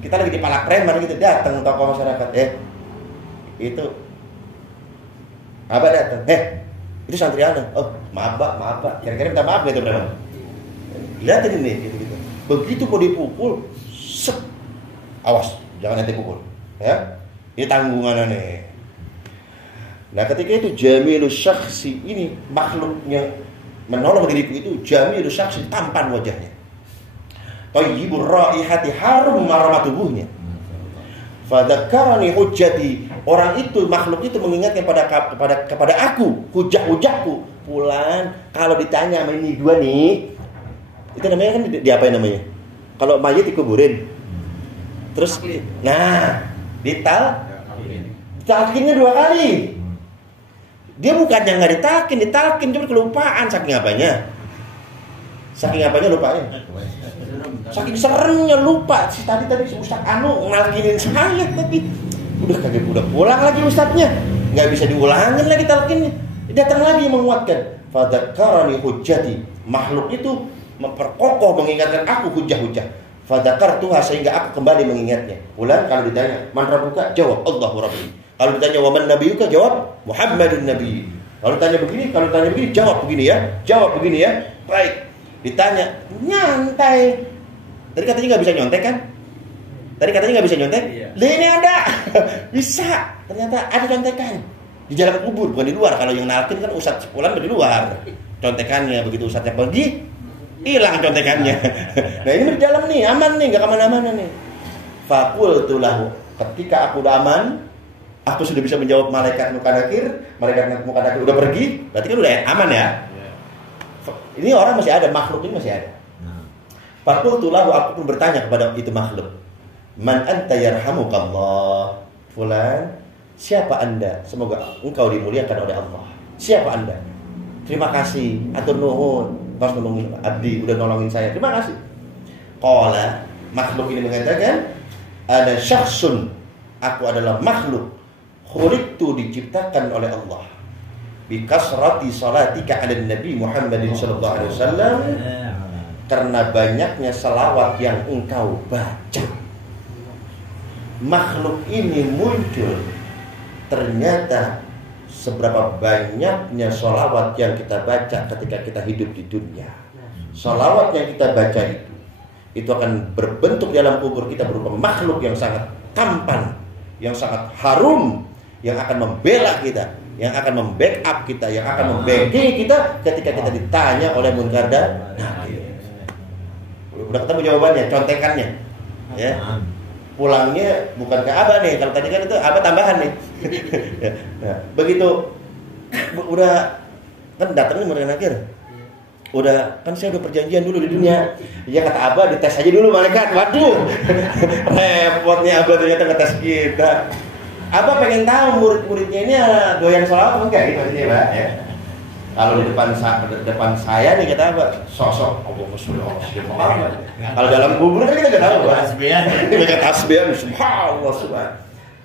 Kita lagi di palak preman gitu, datang tokoh masyarakat. Itu Abah datang. Itu santri anak. Oh, maaf Pak. Kira-kira minta maaf gitu preman. Lihatin ini gitu. Begitu mau dipukul, awas, jangan nanti pukul, ya. Ini tanggungan nih. Nah, ketika itu jamilus syakhsi, ini makhluk yang menolong diriku itu jamilus syakhsi, tampan wajahnya. Thayyibur raihati, harum aroma tubuhnya. Fadzakarani hujjati, orang itu, makhluk itu mengingatkan kepada aku hujah-hujahku. Pulang, kalau ditanya sama ini dua nih, itu namanya kan diapain namanya? Kalau mayat dikuburin. Terus ditalkinnya 2 kali. Dia bukannya nggak ditalkin, cuma kelupaan saking apanya lupanya. Saking seringnya lupa. Tadi si Ustaz Anu ngalkinin saya tapi udah pulang lagi ustadznya, nggak bisa diulangin lagi talkinnya. Datang lagi menguatkan. Fadzakarani hujjati, makhluk itu memperkokoh mengingatkan aku hujah-hujah. Fadzakartuha, sehingga aku kembali mengingatnya. Ulang, kalau ditanya man rabbuka, jawab Allahu Rabbi. Kalau ditanya wa man nabiyuka, jawab Muhammadun Nabi. Kalau tanya begini, jawab begini ya. Baik. Ditanya nyantai. Tadi katanya nggak bisa nyontek kan? Iya. Ini ada. Bisa. Ternyata ada contekan di jalan kubur, bukan di luar. Kalau yang nalkin kan ustadz sepulan di luar. Contekannya begitu ustadznya pergi, hilang contekannya. Nah ini di dalam nih, aman nih, nggak kemana-mana nih. Faqultu lahu, ketika aku udah aman, aku sudah bisa menjawab malaikat munkar nakir udah pergi, berarti kan udah aman ya. Ini orang masih ada, makhluk ini masih ada. Faqultu lahu, aku pun bertanya kepada itu makhluk, man anta yarhamukallah. Fulan, siapa anda? Semoga engkau dimuliakan oleh Allah. Siapa anda? Terima kasih, atur nuhun, pas nolongin abdi, udah nolongin saya. Terima kasih. Qala, makhluk ini mengatakan, ada syakhsun, aku adalah makhluk, Khuliqtu diciptakan oleh Allah bi kasrati salatika 'ala Nabi Muhammadin sallallahu alaihi wasallam, karena banyaknya selawat yang engkau baca. Makhluk ini muncul ternyata seberapa banyaknya selawat yang kita baca ketika kita hidup di dunia. Selawat yang kita baca itu akan berbentuk dalam kubur kita berupa makhluk yang sangat tampan, yang sangat harum, yang akan membela kita, yang akan membackup kita, yang akan membacking kita ketika kita ditanya oleh Munkar dan Nakir. Udah ketemu jawabannya, contekannya, ya. Pulangnya bukan ke Abah nih, kalau tadi kan itu Abah tambahan nih. Nah, begitu udah kan datangnya Munkar Nakir. Udah kan saya udah perjanjian dulu di dunia. Ya kata Abah dites aja dulu malaikat. Waduh. Repotnya Abah ternyata ngetes kita. Abah pengen tahu murid-muridnya ini doyan sholawat enggak gitu aja Pak ya. Kalau di depan saya nih kata Abah sosok Allahumma sholli ala sayyidina Muhammad. Kalau dalam kubur kan kita enggak tahu Pak. Kita tasbihan subhanallah subhan.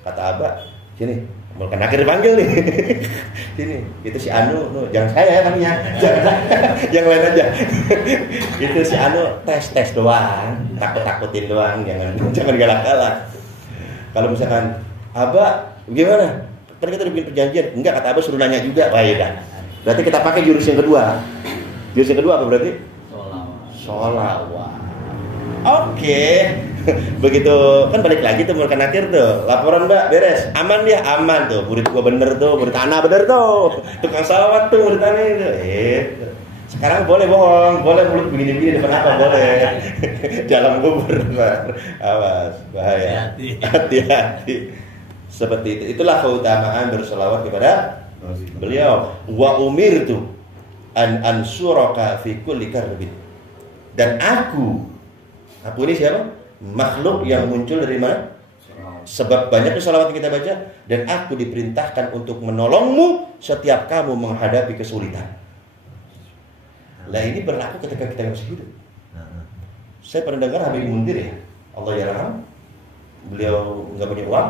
Kata Abah, sini Munkar Nakir dipanggil nih. Sini, itu si Anu, jangan saya ya namanya. Yang lain aja. Itu si Anu tes doang, takut-takutin doang, jangan galak-galak. Kalau misalkan Abah gimana? Kan kita udah bikin perjanjian. Enggak, kata Abah suruh nanya juga. Wah iya kan. Berarti kita pakai jurus yang kedua. Jurus yang kedua apa berarti? Sholawat. Oke. Begitu kan balik lagi tuh Munkar Nakir tuh. Laporan Mbak, beres. Aman dia, aman tuh. Murid gua bener tuh, murid Ana bener tuh. Tukang sholawat tuh murid Ana itu. Sekarang boleh bohong, boleh mulut begini-begini depan apa boleh. Dalam kubur, Pak. Awas, bahaya. Hati-hati. Seperti itu. Itulah keutamaan berselawat kepada beliau. Wa umirtu an ansuraka fi kulli karbin. Dan aku ini siapa? Makhluk yang muncul dari mana? Sebab banyak selawat yang kita baca. Dan aku diperintahkan untuk menolongmu setiap kamu menghadapi kesulitan. Nah ini berlaku ketika kita masih hidup. Saya pernah dengar Habib Mundir ya, Allah yarham. Beliau nggak punya uang,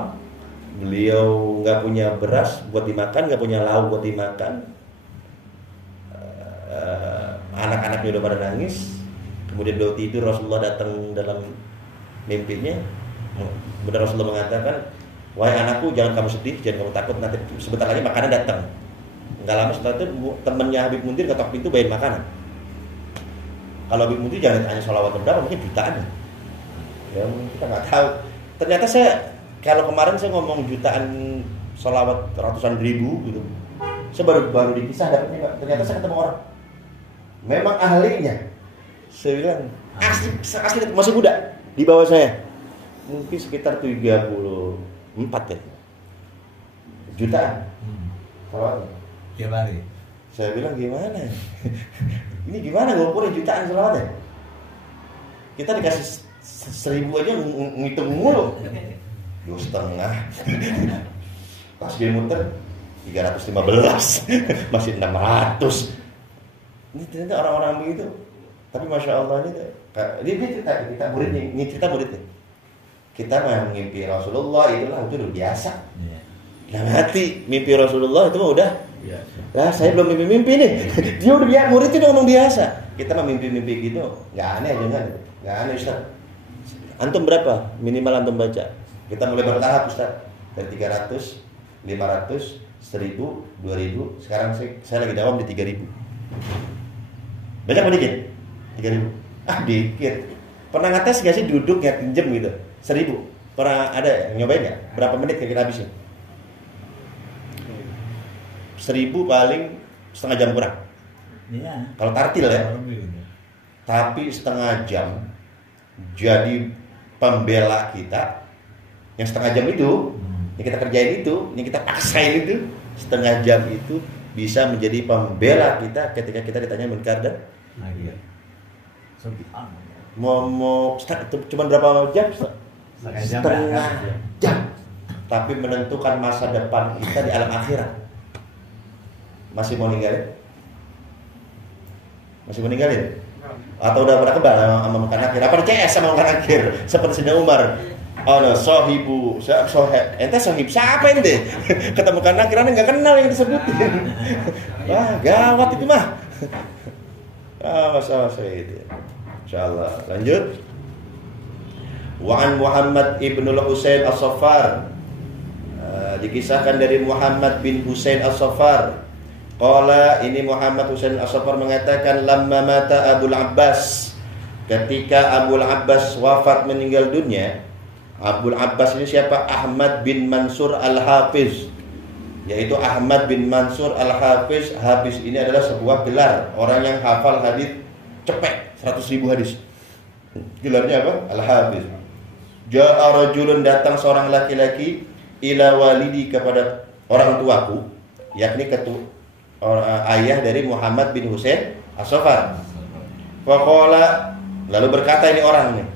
beliau nggak punya beras buat dimakan, nggak punya lauk buat dimakan. Anak-anaknya udah pada nangis. Kemudian beliau tidur, Rasulullah datang dalam mimpinya. Benar Rasulullah mengatakan, wahai anakku jangan kamu sedih, jangan kamu takut, nanti sebentar lagi makanan datang. Nggak lama setelah itu temannya Habib Mundir ketok pintu bayain makanan. Kalau Habib Mundir jangan tanya sholawat berapa, mungkin jutaan. Ya kita nggak tahu. Ternyata kalau kemarin saya ngomong jutaan sholawat ratusan ribu gitu. Saya baru dipisah dapatnya. Ternyata saya ketemu orang memang ahlinya. Saya bilang asli masih muda di bawah saya. Mungkin sekitar 34 ya. Jutaan. Sholawat. Tiap hari. Saya bilang gimana? Ini gimana ngukurin jutaan selawatnya? Kita dikasih 1.000 aja ngitung mulu. 2,5. Pas dia muter 315. Masih 600. Ini ternyata orang-orang begitu. Tapi masya Allah ini kita muridnya, ini cerita muridnya. Kita mengimpi Rasulullah itu udah biasa. Dalam hati mimpi Rasulullah itu mah udah. Lah saya belum mimpi nih. Dia udah biasa, muridnya udah ngomong biasa. Kita mah mimpi-mimpi gitu, nggak aneh jangan. Nggak aneh Ustaz. Antum berapa minimal antum baca? Kita mulai bertahap Ustaz. Dari 300, 500, 1.000, 2.000. Sekarang saya lagi dawam di 3.000. Banyak apa dikit? 3.000. Dikit. Pernah ngetes nggak sih duduk ya pinjem gitu? 1.000. Pernah ada nyobain nggak? Berapa menit kira-kira habisnya? 1.000 paling setengah jam kurang. Iya. Kalau tartil ya. Tapi setengah jam jadi pembela kita. Yang setengah jam itu, yang kita kerjain itu, yang kita paksain itu, setengah jam itu bisa menjadi pembela kita ketika kita ditanya Munkar dan Nakir. Mau cuma berapa jam? Setengah jam. Tapi menentukan masa depan kita di alam akhirat. Masih mau ninggalin? Masih mau ninggalin? Atau udah pada kebal sama Munkar Nakir? Apa CS sama Munkar Nakir? Seperti Sayyidina Umar. Ana sahibu, ente sahib siapa ente? Ketemu karena kiranya nggak kenal yang disebutin. Wah, gawat itu mah. Masalah saya itu. Insyaallah. Lanjut. Wa an Muhammad ibnul Husain As-Saffar. Dikisahkan dari Muhammad bin Husain As-Saffar. Qala, ini Muhammad Husain As-Saffar mengatakan lamma mata Abul Abbas. Ketika Abul Abbas wafat meninggal dunia. Abul Abbas ini siapa? Ahmad bin Mansur Al-Hafiz, yaitu Ahmad bin Mansur Al-Hafiz. Hafiz ini adalah sebuah gelar, orang yang hafal hadis cepet 100.000 hadis. Gelarnya apa? Al-Hafiz. Ja'a rajulun, datang seorang laki-laki ila walidi, kepada orang tuaku, yakni ayah dari Muhammad bin Husain As-Saffar. Faqala, lalu berkata ini orang nih,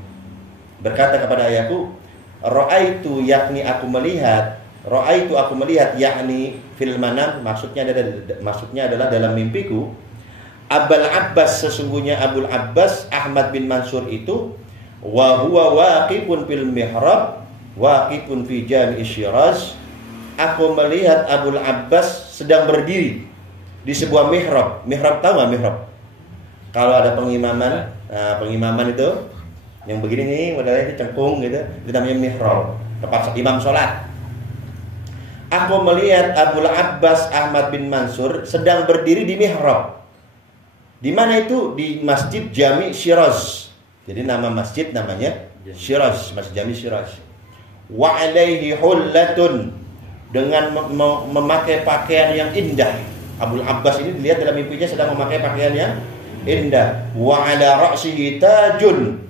berkata kepada ayahku, Ra'aitu, yakni aku melihat, Ra'aitu aku melihat, yakni fil manam, maksudnya adalah dalam mimpiku, Abul Abbas, sesungguhnya Abul Abbas Ahmad bin Mansur itu, wa huwa waqifun fil mihrab, waqifun fi jami' Syiraz. Aku melihat Abul Abbas sedang berdiri di sebuah mihrab. Mihrab tahu nggak mihrab? Kalau ada pengimaman, nah, pengimaman itu yang begini nih, modelnya itu cengkung gitu, itu namanya mihrab, tempat imam sholat. Aku melihat Abul Abbas Ahmad bin Mansur sedang berdiri di mihrab. Di mana itu? Di Masjid Jami' Syiraz. Jadi nama masjid namanya Syiraz, Masjid Jami' Syiraz. Wa alaihi hullatun, dengan memakai pakaian yang indah. Abul Abbas ini dilihat dalam mimpinya sedang memakai pakaian yang indah. Wa ala ra'sihi tajun,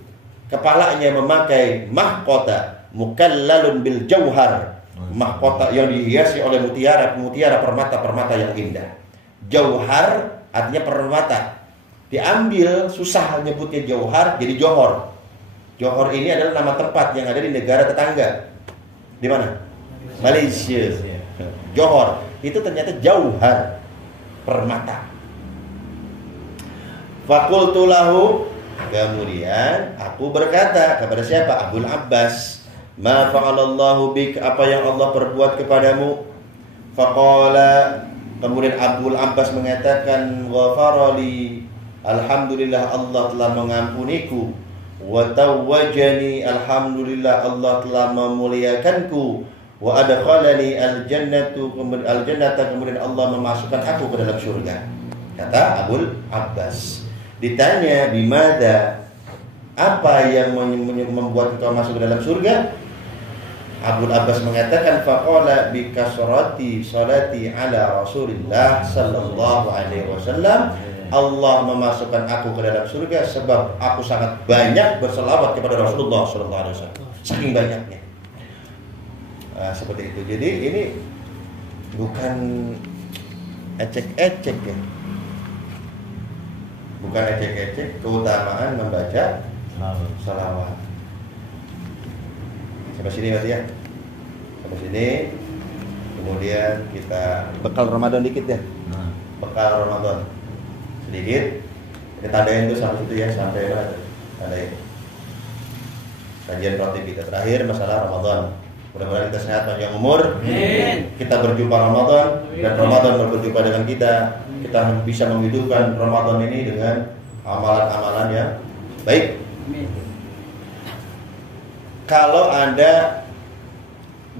kepalanya memakai mahkota mukallalun bil jauhar, mahkota yang dihiasi oleh mutiara permata yang indah. Jauhar artinya permata. Diambil susah nyebutnya jauhar, jadi johor. Johor ini adalah nama tempat yang ada di negara tetangga. Di mana? Malaysia. Johor itu ternyata jauhar, permata. Fakultu lahu, kemudian aku berkata kepada siapa? Abul Abbas, ma fa'alallahu bik, apa yang Allah perbuat kepadamu? Faqala, kemudian Abul Abbas mengatakan, ghafarali, alhamdulillah Allah telah mengampuniku, wa tawwajani, alhamdulillah Allah telah memuliakanku, wa adkhalani aljannata, kemudian Allah memasukkan aku ke dalam surga. Kata Abul Abbas. Ditanya, bimada, apa yang membuat engkau masuk ke dalam surga? Abul Abbas mengatakan, faqala bi kasrati salati ala Rasulillah sallallahu alaihi wasallam, Allah memasukkan aku ke dalam surga sebab aku sangat banyak berselawat kepada Rasulullah sallallahu alaihi wasallam. Saking banyaknya. Seperti itu. Jadi ini bukan ecek-ecek ya. Bukan ecek-ecek keutamaan membaca salawat. Sampai sini berarti ya. Sampai sini. Kemudian kita bekal Ramadan dikit ya. Bekal Ramadan sedikit. Kita tandain tuh sampai situ ya, sampai mana tuh? Tandain. Kajian praktik kita terakhir masalah Ramadan. Mudah-mudahan kita sehat panjang umur. Amin. Kita berjumpa Ramadan dan Ramadan berjumpa dengan kita. Kita bisa menghidupkan Ramadan ini dengan amalan-amalan yang baik. Amin. Kalau ada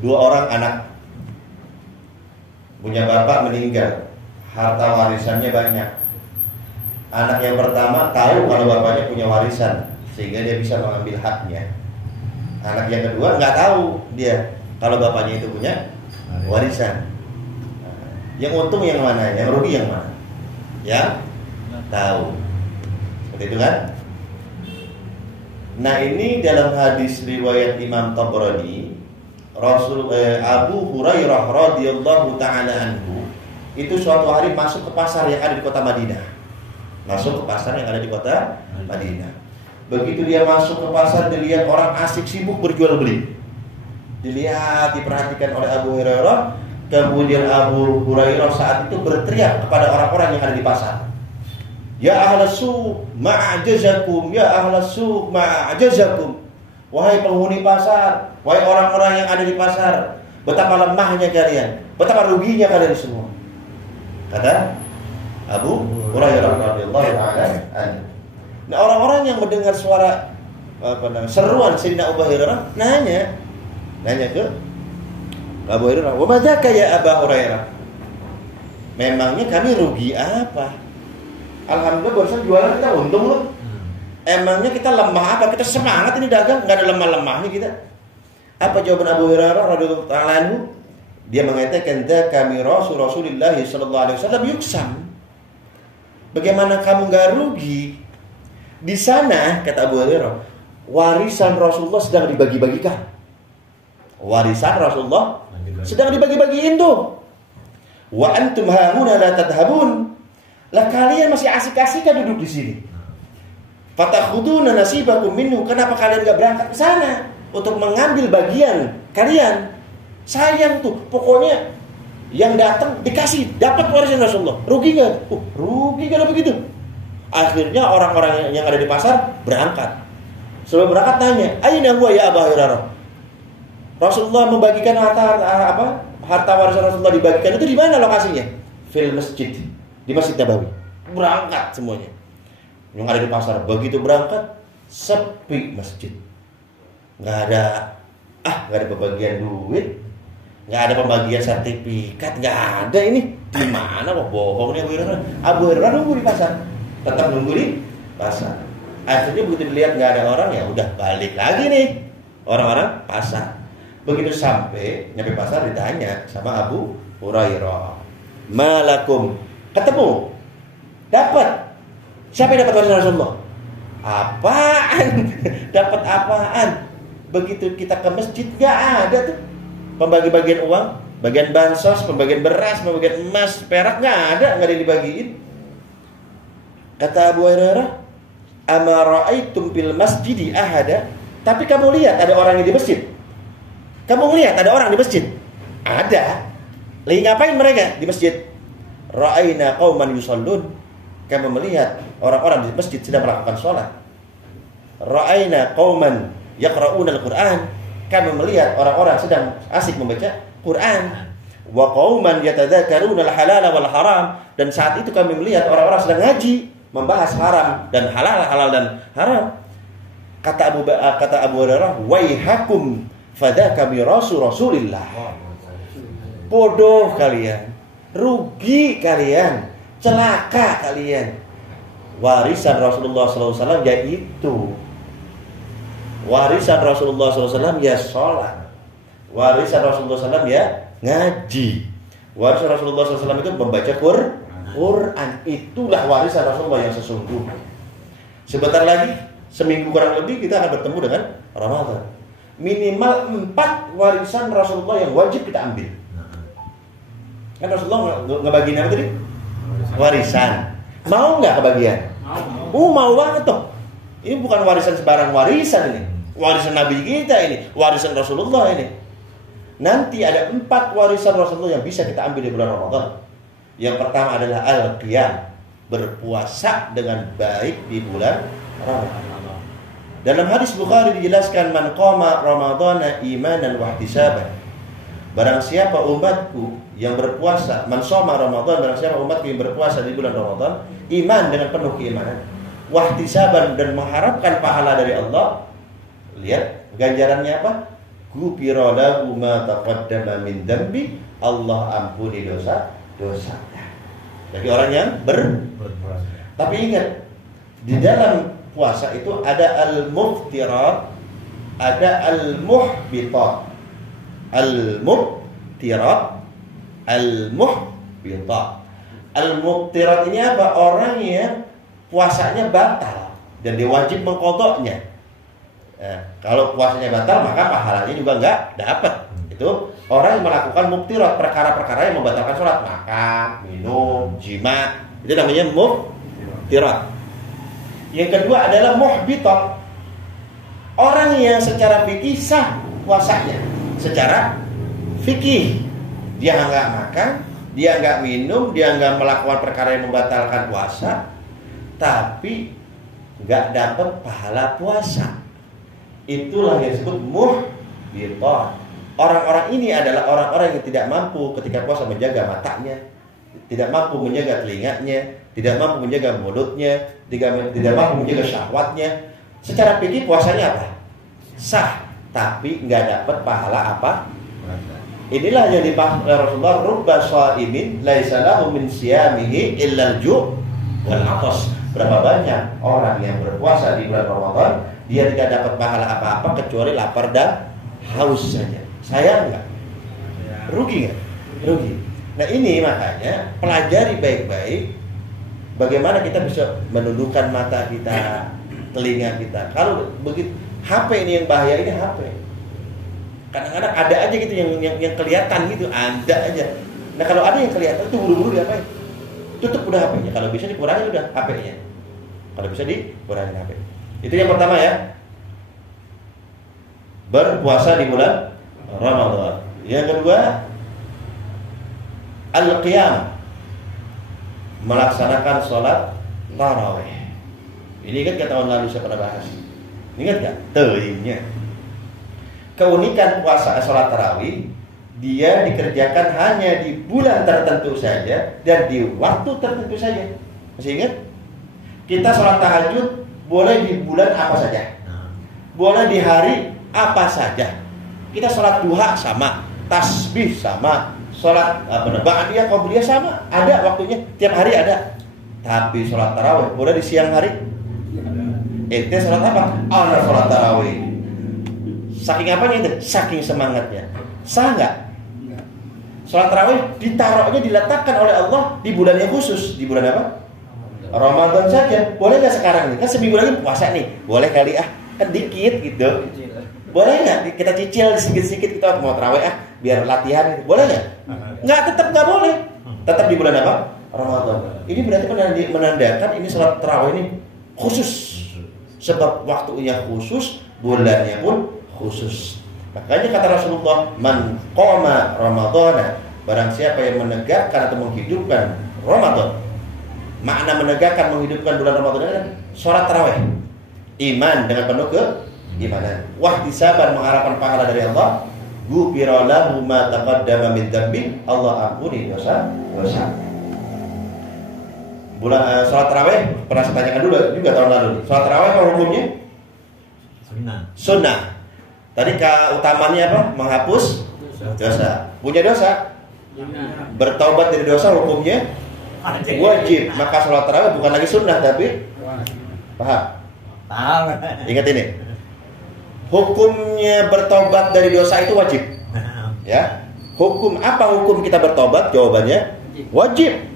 2 orang anak, punya bapak meninggal, harta warisannya banyak. Anak yang pertama tahu kalau bapaknya punya warisan, sehingga dia bisa mengambil haknya. Anak yang kedua nggak tahu dia kalau bapaknya itu punya warisan. Yang untung yang mana, yang rugi yang mana? Ya, tahu. Seperti itu kan? Nah, ini dalam hadis riwayat Imam Tabrani, Abu Hurairah radhiyallahu taala anhu itu suatu hari masuk ke pasar yang ada di kota Madinah. Masuk ke pasar yang ada di kota Madinah. Begitu dia masuk ke pasar, dilihat orang asik sibuk berjual beli. Dilihat, diperhatikan oleh Abu Hurairah. Kemudian Abu Hurairah saat itu berteriak kepada orang-orang yang ada di pasar. Ya ahlas suq ma'ajazakum, ya ahlas suq ma'ajazakum. Wahai penghuni pasar, wahai orang-orang yang ada di pasar, betapa lemahnya kalian, betapa ruginya kalian semua. Kata Abu Hurairah radhiyallahu taala anhu. Nah, orang-orang yang mendengar suara seruan Sayyidina Abu Hurairah nanya ke Abu Hurairah, "Wa madzaka ya Abu Hurairah?" Memangnya kami rugi apa? Alhamdulillah barusan jualan kita untung loh. Emangnya kita lemah apa? Kita semangat ini dagang, enggak ada lemah-lemahnya kita. Apa jawaban Abu Hurairah radhiyallahu ta'ala anhu? Dia mengatakan, "Kami Rasulullah sallallahu alaihi wasallam yuksam." Bagaimana kamu enggak rugi? Di sana kata Abu Hurairah, warisan Rasulullah sedang dibagi-bagikan. Warisan Rasulullah sedang dibagi-bagiin tuh. Wa antum hauna la tadhhabun. Lah kalian masih asik-asikan duduk di sini. Fatakhuduna nasibakum minhu. Kenapa kalian enggak berangkat ke sana untuk mengambil bagian kalian? Sayang tuh, pokoknya yang datang dikasih, dapat warisan Rasulullah. Rugi enggak? Rugi kalau begitu. Akhirnya orang-orang yang ada di pasar berangkat. Sebelum berangkat tanya, "Aina huwa ya Abu Hurairah?" Rasulullah membagikan harta warisan Rasulullah dibagikan itu di mana lokasinya? Fil masjid, di Masjid Nabawi. Berangkat semuanya. Yang ada di pasar begitu berangkat sepi masjid. Enggak ada pembagian duit, enggak ada pembagian sertifikat, enggak ada ini. Di mana kok bohong nih Abu Hurairah? Abu Hurairah nunggu di pasar. Tetap nunggu di pasar. Akhirnya begitu dilihat enggak ada orang, ya udah balik lagi nih orang-orang pasar. Begitu sampai nyampe pasar ditanya sama Abu Hurairah, "Malakum?" Ketemu. Dapat. Siapa yang dapat warisan Rasulullah? Apaan? Dapat apaan? Begitu kita ke masjid enggak ada tuh pembagi-bagian uang, bagian bansos, pembagian beras, pembagian emas, perak enggak ada dibagiin. Kata Abu Hurairah, "Ama ra'aitum fil masjidi ahada?" Tapi kamu lihat ada orang di masjid? Kamu lihat ada orang di masjid? Ada. Lagi ngapain mereka di masjid? Ra'aina qauman yusallun. Kami melihat orang-orang di masjid sedang melakukan sholat. Ra'aina qauman yaqra'una al-Qur'an. Kami melihat orang-orang sedang asik membaca Quran. Wa qauman yatadzakaruna al-halala wal haram. Dan saat itu kami melihat orang-orang sedang ngaji, membahas haram dan halal dan haram. Kata Abu Hurairah, "Waihakum fadzaka bi Rasulillah." Bodoh kalian, rugi kalian, celaka kalian. Warisan Rasulullah SAW yaitu warisan Rasulullah SAW ya sholat. Warisan Rasulullah SAW ya ngaji. Warisan Rasulullah SAW itu membaca Quran. Itulah warisan Rasulullah yang sesungguhnya. Sebentar lagi, seminggu kurang lebih kita akan bertemu dengan Ramadan. Minimal 4 warisan Rasulullah yang wajib kita ambil. Kan Rasulullah ngebagiin apa tadi? Warisan. Mau nggak kebagian? Mau banget toh. Ini bukan warisan sembarang warisan ini. Warisan Nabi kita ini, warisan Rasulullah ini. Nanti ada 4 warisan Rasulullah yang bisa kita ambil di bulan Ramadan. Yang pertama adalah al-qiyam, berpuasa dengan baik di bulan Ramadan. Dalam hadis Bukhari dijelaskan, "Man qama Ramadhana imanan wa ihtisaban." Barang siapa umatku yang berpuasa, man shoma Ramadan, barang siapa umatku yang berpuasa di bulan Ramadan, iman dengan penuh keimanan, wa ihtisaban dan mengharapkan pahala dari Allah. Lihat ganjarannya apa? Ghufira lahu ma taqaddama min dambi. Allah ampuni dosa-dosanya. Bagi orang yang berpuasa. Tapi ingat, di dalam puasa itu ada al-muftirat, ada al-muhbitat. Al-muftirat, al-muhbitat. Al-muftirat ini apa? Orang yang puasanya batal dan dia wajib mengqadhanya. Nah, kalau puasanya batal maka pahalanya juga enggak dapat. Itu orang yang melakukan muftirat, perkara-perkara yang membatalkan sholat, makan, minum, jima, itu namanya muftirat. Yang kedua adalah muhbitat. Orang yang secara fikih sah puasanya. Secara fikih dia enggak makan, dia enggak minum, dia enggak melakukan perkara yang membatalkan puasa, tapi enggak dapat pahala puasa. Itulah yang disebut muhbitat. Orang-orang ini adalah orang-orang yang tidak mampu ketika puasa menjaga matanya, tidak mampu menjaga telinganya, tidak mampu menjaga mulutnya, tidak mampu menjaga syahwatnya. Secara fikih puasanya apa? Sah, tapi nggak dapat pahala apa? Inilah yang dipahami Rasulullah, rubba shaimin laisa lahu min siyamihi illa al-ju' wal 'atas. Berapa banyak orang yang berpuasa di bulan Ramadan, dia tidak dapat pahala apa-apa kecuali lapar dan haus saja. Sayang nggak? Rugi nggak? Rugi. Nah ini makanya pelajari baik-baik bagaimana kita bisa menundukkan mata kita, telinga kita. Kalau begitu HP ini yang bahaya, ini HP. Kadang-kadang ada aja gitu yang kelihatan gitu, ada aja. Nah kalau ada yang kelihatan tuh buru-buru diapain? Tutup udah HP-nya. Kalau bisa dikurangi udah HP-nya. Kalau bisa dikurangi HP. Itu yang pertama ya. Berpuasa di bulan Ramadan. Yang kedua, al-qiyam, melaksanakan sholat tarawih. Ini kan tahun lalu saya pernah bahas. Ingat gak? Tehnya. Keunikan puasa sholat tarawih, dia dikerjakan hanya di bulan tertentu saja dan di waktu tertentu saja. Masih ingat? Kita sholat tahajud boleh di bulan apa saja, boleh di hari apa saja. Kita sholat duha sama, tasbih sama, sholat ba'diyah qabliyah sama, ada waktunya, tiap hari ada. Tapi sholat tarawih boleh di siang hari. Ente sholat apa? Ana sholat tarawih. Saking apanya itu? Saking semangatnya. Sah nggak? Sholat tarawih ditaruhnya, diletakkan oleh Allah di bulan yang khusus. Di bulan apa? Ramadan saja. Boleh nggak sekarang nih? Kan seminggu lagi puasa nih. Boleh kali kan dikit gitu. Boleh nggak kita cicil sedikit-sedikit kita mau tarawih biar latihan gitu. Boleh nggak? Nggak, tetap nggak boleh. Tetap di bulan apa? Ramadan. Ini berarti menandakan ini sholat tarawih ini khusus. Sebab waktunya khusus, bulannya pun khusus. Makanya kata Rasulullah, man qama ramadhana, barang siapa yang menegakkan atau menghidupkan Ramadan. Makna menegakkan, menghidupkan bulan Ramadan adalah sholat tarawih, iman dengan penuh keimanan, wahtisaban, mengharapkan pahala dari Allah, ghufira lahu ma taqaddama min dzambi, Allah ampuni dosa-dosa. Bulan sholat tarawih pernah saya tanyakan dulu juga tahun lalu. Sholat tarawih apa hukumnya? Sunnah. Tadi keutamanya apa? Menghapus dosa. Punya dosa? Bertaubat dari dosa hukumnya wajib. Maka sholat tarawih bukan lagi sunnah tapi paham? Ingat ini. Hukumnya bertaubat dari dosa itu wajib. Ya. Hukum apa hukum kita bertobat? Jawabannya wajib.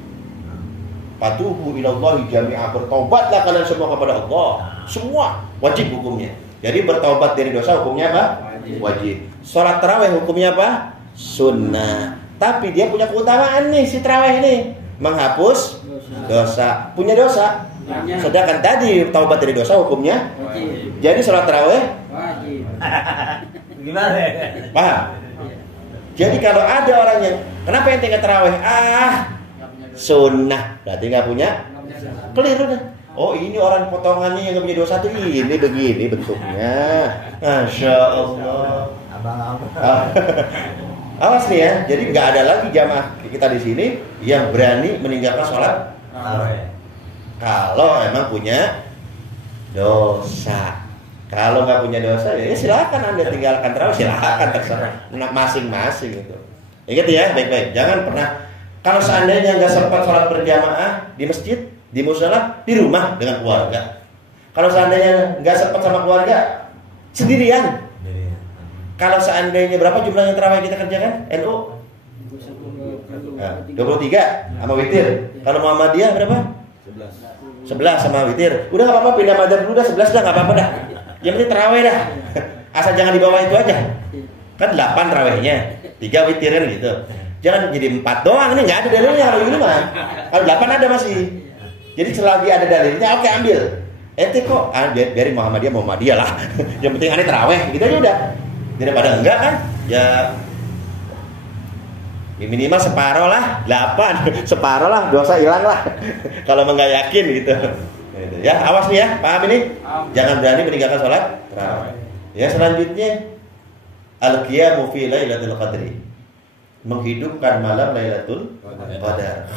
Patubu ilallahi jami'ah, bertobatlah kalian semua kepada Allah. Semua wajib hukumnya. Jadi bertobat dari dosa hukumnya apa? Wajib. Sholat tarawih hukumnya apa? Sunnah. Tapi dia punya keutamaan nih si tarawih ini, menghapus dosa. Punya dosa. Sedangkan tadi taubat dari dosa hukumnya wajib. Jadi sholat tarawih wajib. Gimana? Paham? Jadi kalau ada orang yang kenapa yang tinggal tarawih? Sunnah, berarti nggak punya, keliru dah. Oh ini orang potongannya yang nggak punya dosa tuh ini begini bentuknya, masya Allah. Awas nih ya, jadi nggak ada lagi jamaah kita di sini yang berani meninggalkan sholat kalau emang punya dosa. Kalau nggak punya dosa ya silakan Anda tinggalkan tarawih, silakan terserah masing-masing gitu. Ingat ya baik-baik, jangan pernah. Kalau seandainya nggak sempat sholat berjamaah di masjid, di musala, di rumah dengan keluarga. Kalau seandainya nggak sempat sama keluarga, sendirian. Kalau seandainya berapa jumlah yang tarawih kita kerjakan? NU? 23 sama witir. Kalau Muhammadiyah berapa? 11 sama witir. Udah nggak apa-apa, pindah madzhab dulu dah, 11 dah nggak apa-apa dah. Yang penting tarawih dah. Asal jangan di bawah itu aja. Kan 8 tarawihnya, 3 witir kan gitu. Jangan jadi 4 doang, ini nggak ada dalilnya kalau ini mah. Kalau 8 ada masih. Jadi selagi ada dalilnya, oke ambil. Ente kok biarin Muhammadiyah lah. Yang penting aneh tarawih, gitu aja udah. Daripada enggak kan, ya minimal separoh lah, 8, separoh lah, dosa hilang lah. Kalau emang nggak yakin gitu. Ya awas nih ya, paham ini? Jangan berani meninggalkan sholat tarawih. Ya, selanjutnya al-qiyamu fi lailatul qadri. Menghidupkan malam Lailatul Qadar.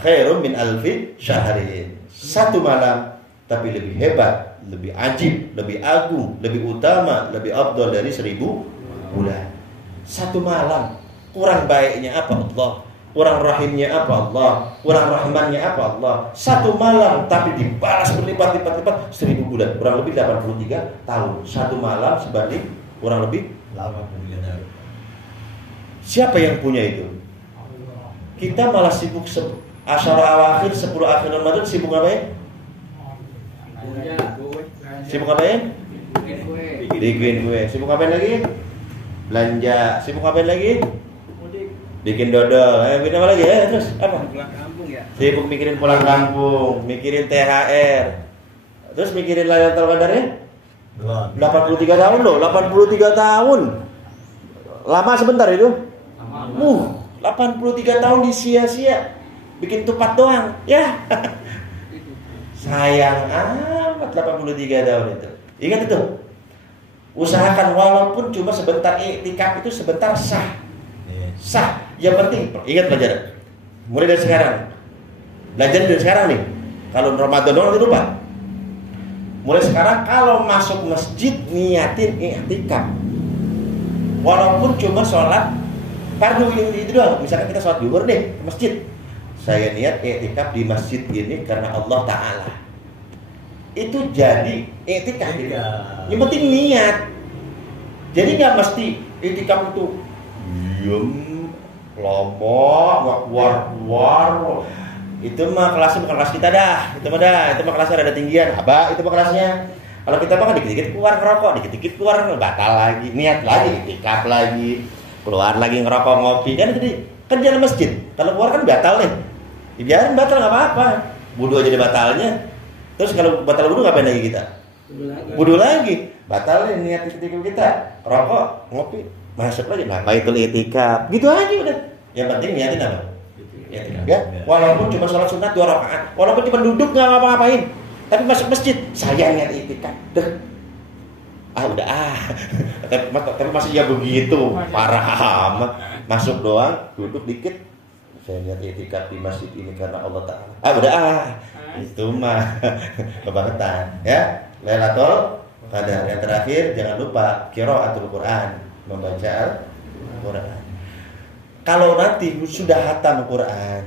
Khairun min alfi syahrin. Satu malam tapi lebih hebat, lebih ajib, lebih agung, lebih utama, lebih afdal dari 1000 bulan. Satu malam. Kurang baiknya apa Allah? Kurang rahimnya apa Allah? Kurang rahmannya apa Allah? Satu malam tapi dibalas berlipat-lipat 1000 bulan. Kurang lebih 83 tahun. Satu malam sebanding kurang lebih 83 tahun. Siapa yang punya itu? Kita malah sibuk Asyara awakhir, 10 akhir Ramadan sibuk ngapain? Sibuk ngapain? Bikin kue. Sibuk ngapain lagi? Belanja. Sibuk ngapain lagi? Bikin dodol. Bikin apa lagi ya? Terus apa? Pulang kampung ya. Sibuk mikirin pulang kampung, mikirin THR. Terus mikirin Lailatul Qadarnya? 83 tahun loh, 83 tahun. Lama sebentar itu? 83 tahun disia-sia. Bikin tupat doang, ya. Sayang amat 83 tahun itu. Ingat itu. Usahakan walaupun cuma sebentar, iktikaf itu sebentar sah. Sah. Yang penting ingat pelajaran. Mulai dari sekarang. Belajar dari sekarang nih. Kalau Ramadan doang nanti lupa. Mulai sekarang kalau masuk masjid niatin iktikaf. Walaupun cuma sholat fardu itu doang. Misalkan kita sholat zuhur deh ke masjid. Saya niat iktikaf di masjid ini karena Allah Ta'ala. Itu jadi iktikaf. Yang penting niat. Jadi nggak mesti iktikaf itu diem, lombok, nggak keluar. Itu mah kelasnya bukan kelas kita dah. Itu mah kelasnya ada tinggian. Apa? Itu mah kelasnya. Kalau kita mah kan dikit-dikit keluar ngerokok, dikit-dikit keluar batal lagi, niat lagi, iktikaf lagi, keluar lagi ngerokok ngopi kan jadi kan jalan masjid. Kalau keluar kan batal nih. Biarin batal nggak apa-apa. Wudu aja ada batalnya. Terus kalau batal wudu ngapain lagi kita? Wudu lagi. Batal nih niat iktikaf kita. Rokok, ngopi, masuk lagi. Nah, itu iktikaf. Gitu aja udah. Yang penting niatin apa? Ya, walaupun cuma sholat sunat 2 rakaat, walaupun cuma duduk nggak ngapa-ngapain, tapi masuk masjid, saya niat iktikaf. Tapi masih ya begitu, parah amat. Masuk doang, duduk dikit. Saya niat iktikaf di masjid ini karena Allah Ta'ala. Itu mah kebangetan, ya. Lailatul Qadar. Yang terakhir jangan lupa qiraatul Quran, membaca Al-Quran. Kalau nanti sudah hatam Quran,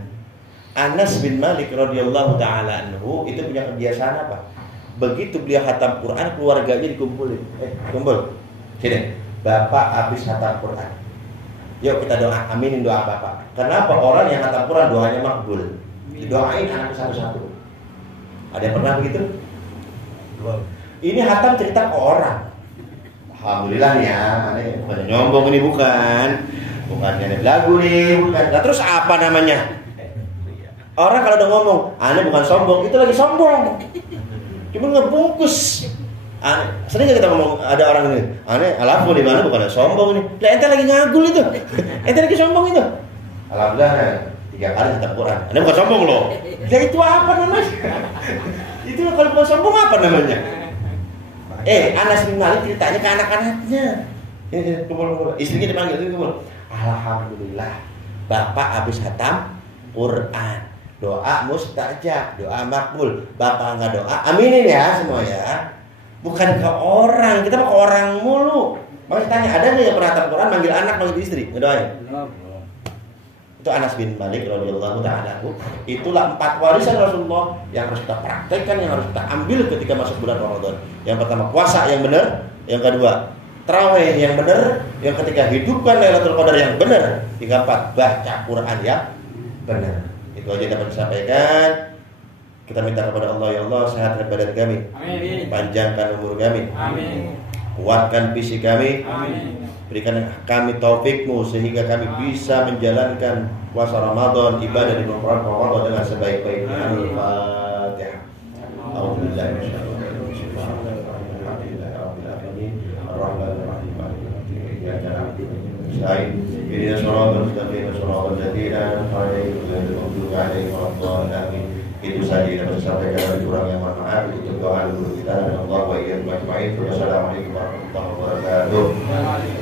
Anas bin Malik radhiyallahu taala anhu itu punya kebiasaan apa? Begitu beliau hatam Quran, keluarganya dikumpulin. Kumpul. Sini, Bapak habis hatam Quran. Yuk kita doa, aminin doa Bapak. Kenapa orang yang hatam Quran doanya makbul? Didoain anak satu-satu. Ada yang pernah begitu? Ini hatam cerita ke orang. Alhamdulillah ya, bukan nyombong ini bukan nyanyi lagu nih, bukan. Nah, terus apa namanya? Orang kalau udah ngomong, aneh bukan sombong, itu lagi sombong. Cuma ngebungkus. Sering gak kita ngomong ada orang ini, aneh alafu di mana bukan sombong nih. Lah ente lagi ngagul itu. Ente lagi sombong itu. Alhamdulillah 3 kali hatam Quran. Aneh bukan sombong loh. Lah itu apa namanya? Itu kalau bukan sombong apa namanya? Anas bin Malik ceritanya ke anak-anaknya. Kumpul. Istrinya dipanggil kumpul. Alhamdulillah, Bapak habis hatam Quran. Doa mustajab, doa makbul. Bapak nggak doa, aminin ya semua ya. Bukan ke orang, kita mah ke orang mulu. Makanya tanya, ada nggak yang pernah hatam Quran manggil anak, manggil istri, ngedoain? Itu Anas bin Malik radhiyallahu ta'ala. Itulah 4 warisan Rasulullah yang harus kita praktekkan, yang harus kita ambil ketika masuk bulan Ramadan. Yang pertama puasa yang benar, yang kedua tarawih yang benar, yang ketiga hidupkan Lailatul Qadar yang benar, yang keempat baca Quran yang benar. Itu aja dapat disampaikan. Kita minta kepada Allah, ya Allah sehatkan badan kami, amin. Panjangkan umur kami, amin. Kuatkan fisik kami, amin. Berikan kami taufikmu sehingga kami bisa menjalankan puasa Ramadan, ibadah di bulan Ramadan dengan sebaik-baiknya. Al-Fatihah. Alhamdulillah. Ini صراط المستقيم صراط الذين أنعمت عليهم غير المغضوب عليهم ولا الضالين Itu saja yang dapat saya sampaikan, dari kurang yang mohon maaf. Itu doa dulu kita dan Allah wa iyyakum ajma'in. Wassalamualaikum warahmatullahi wabarakatuh.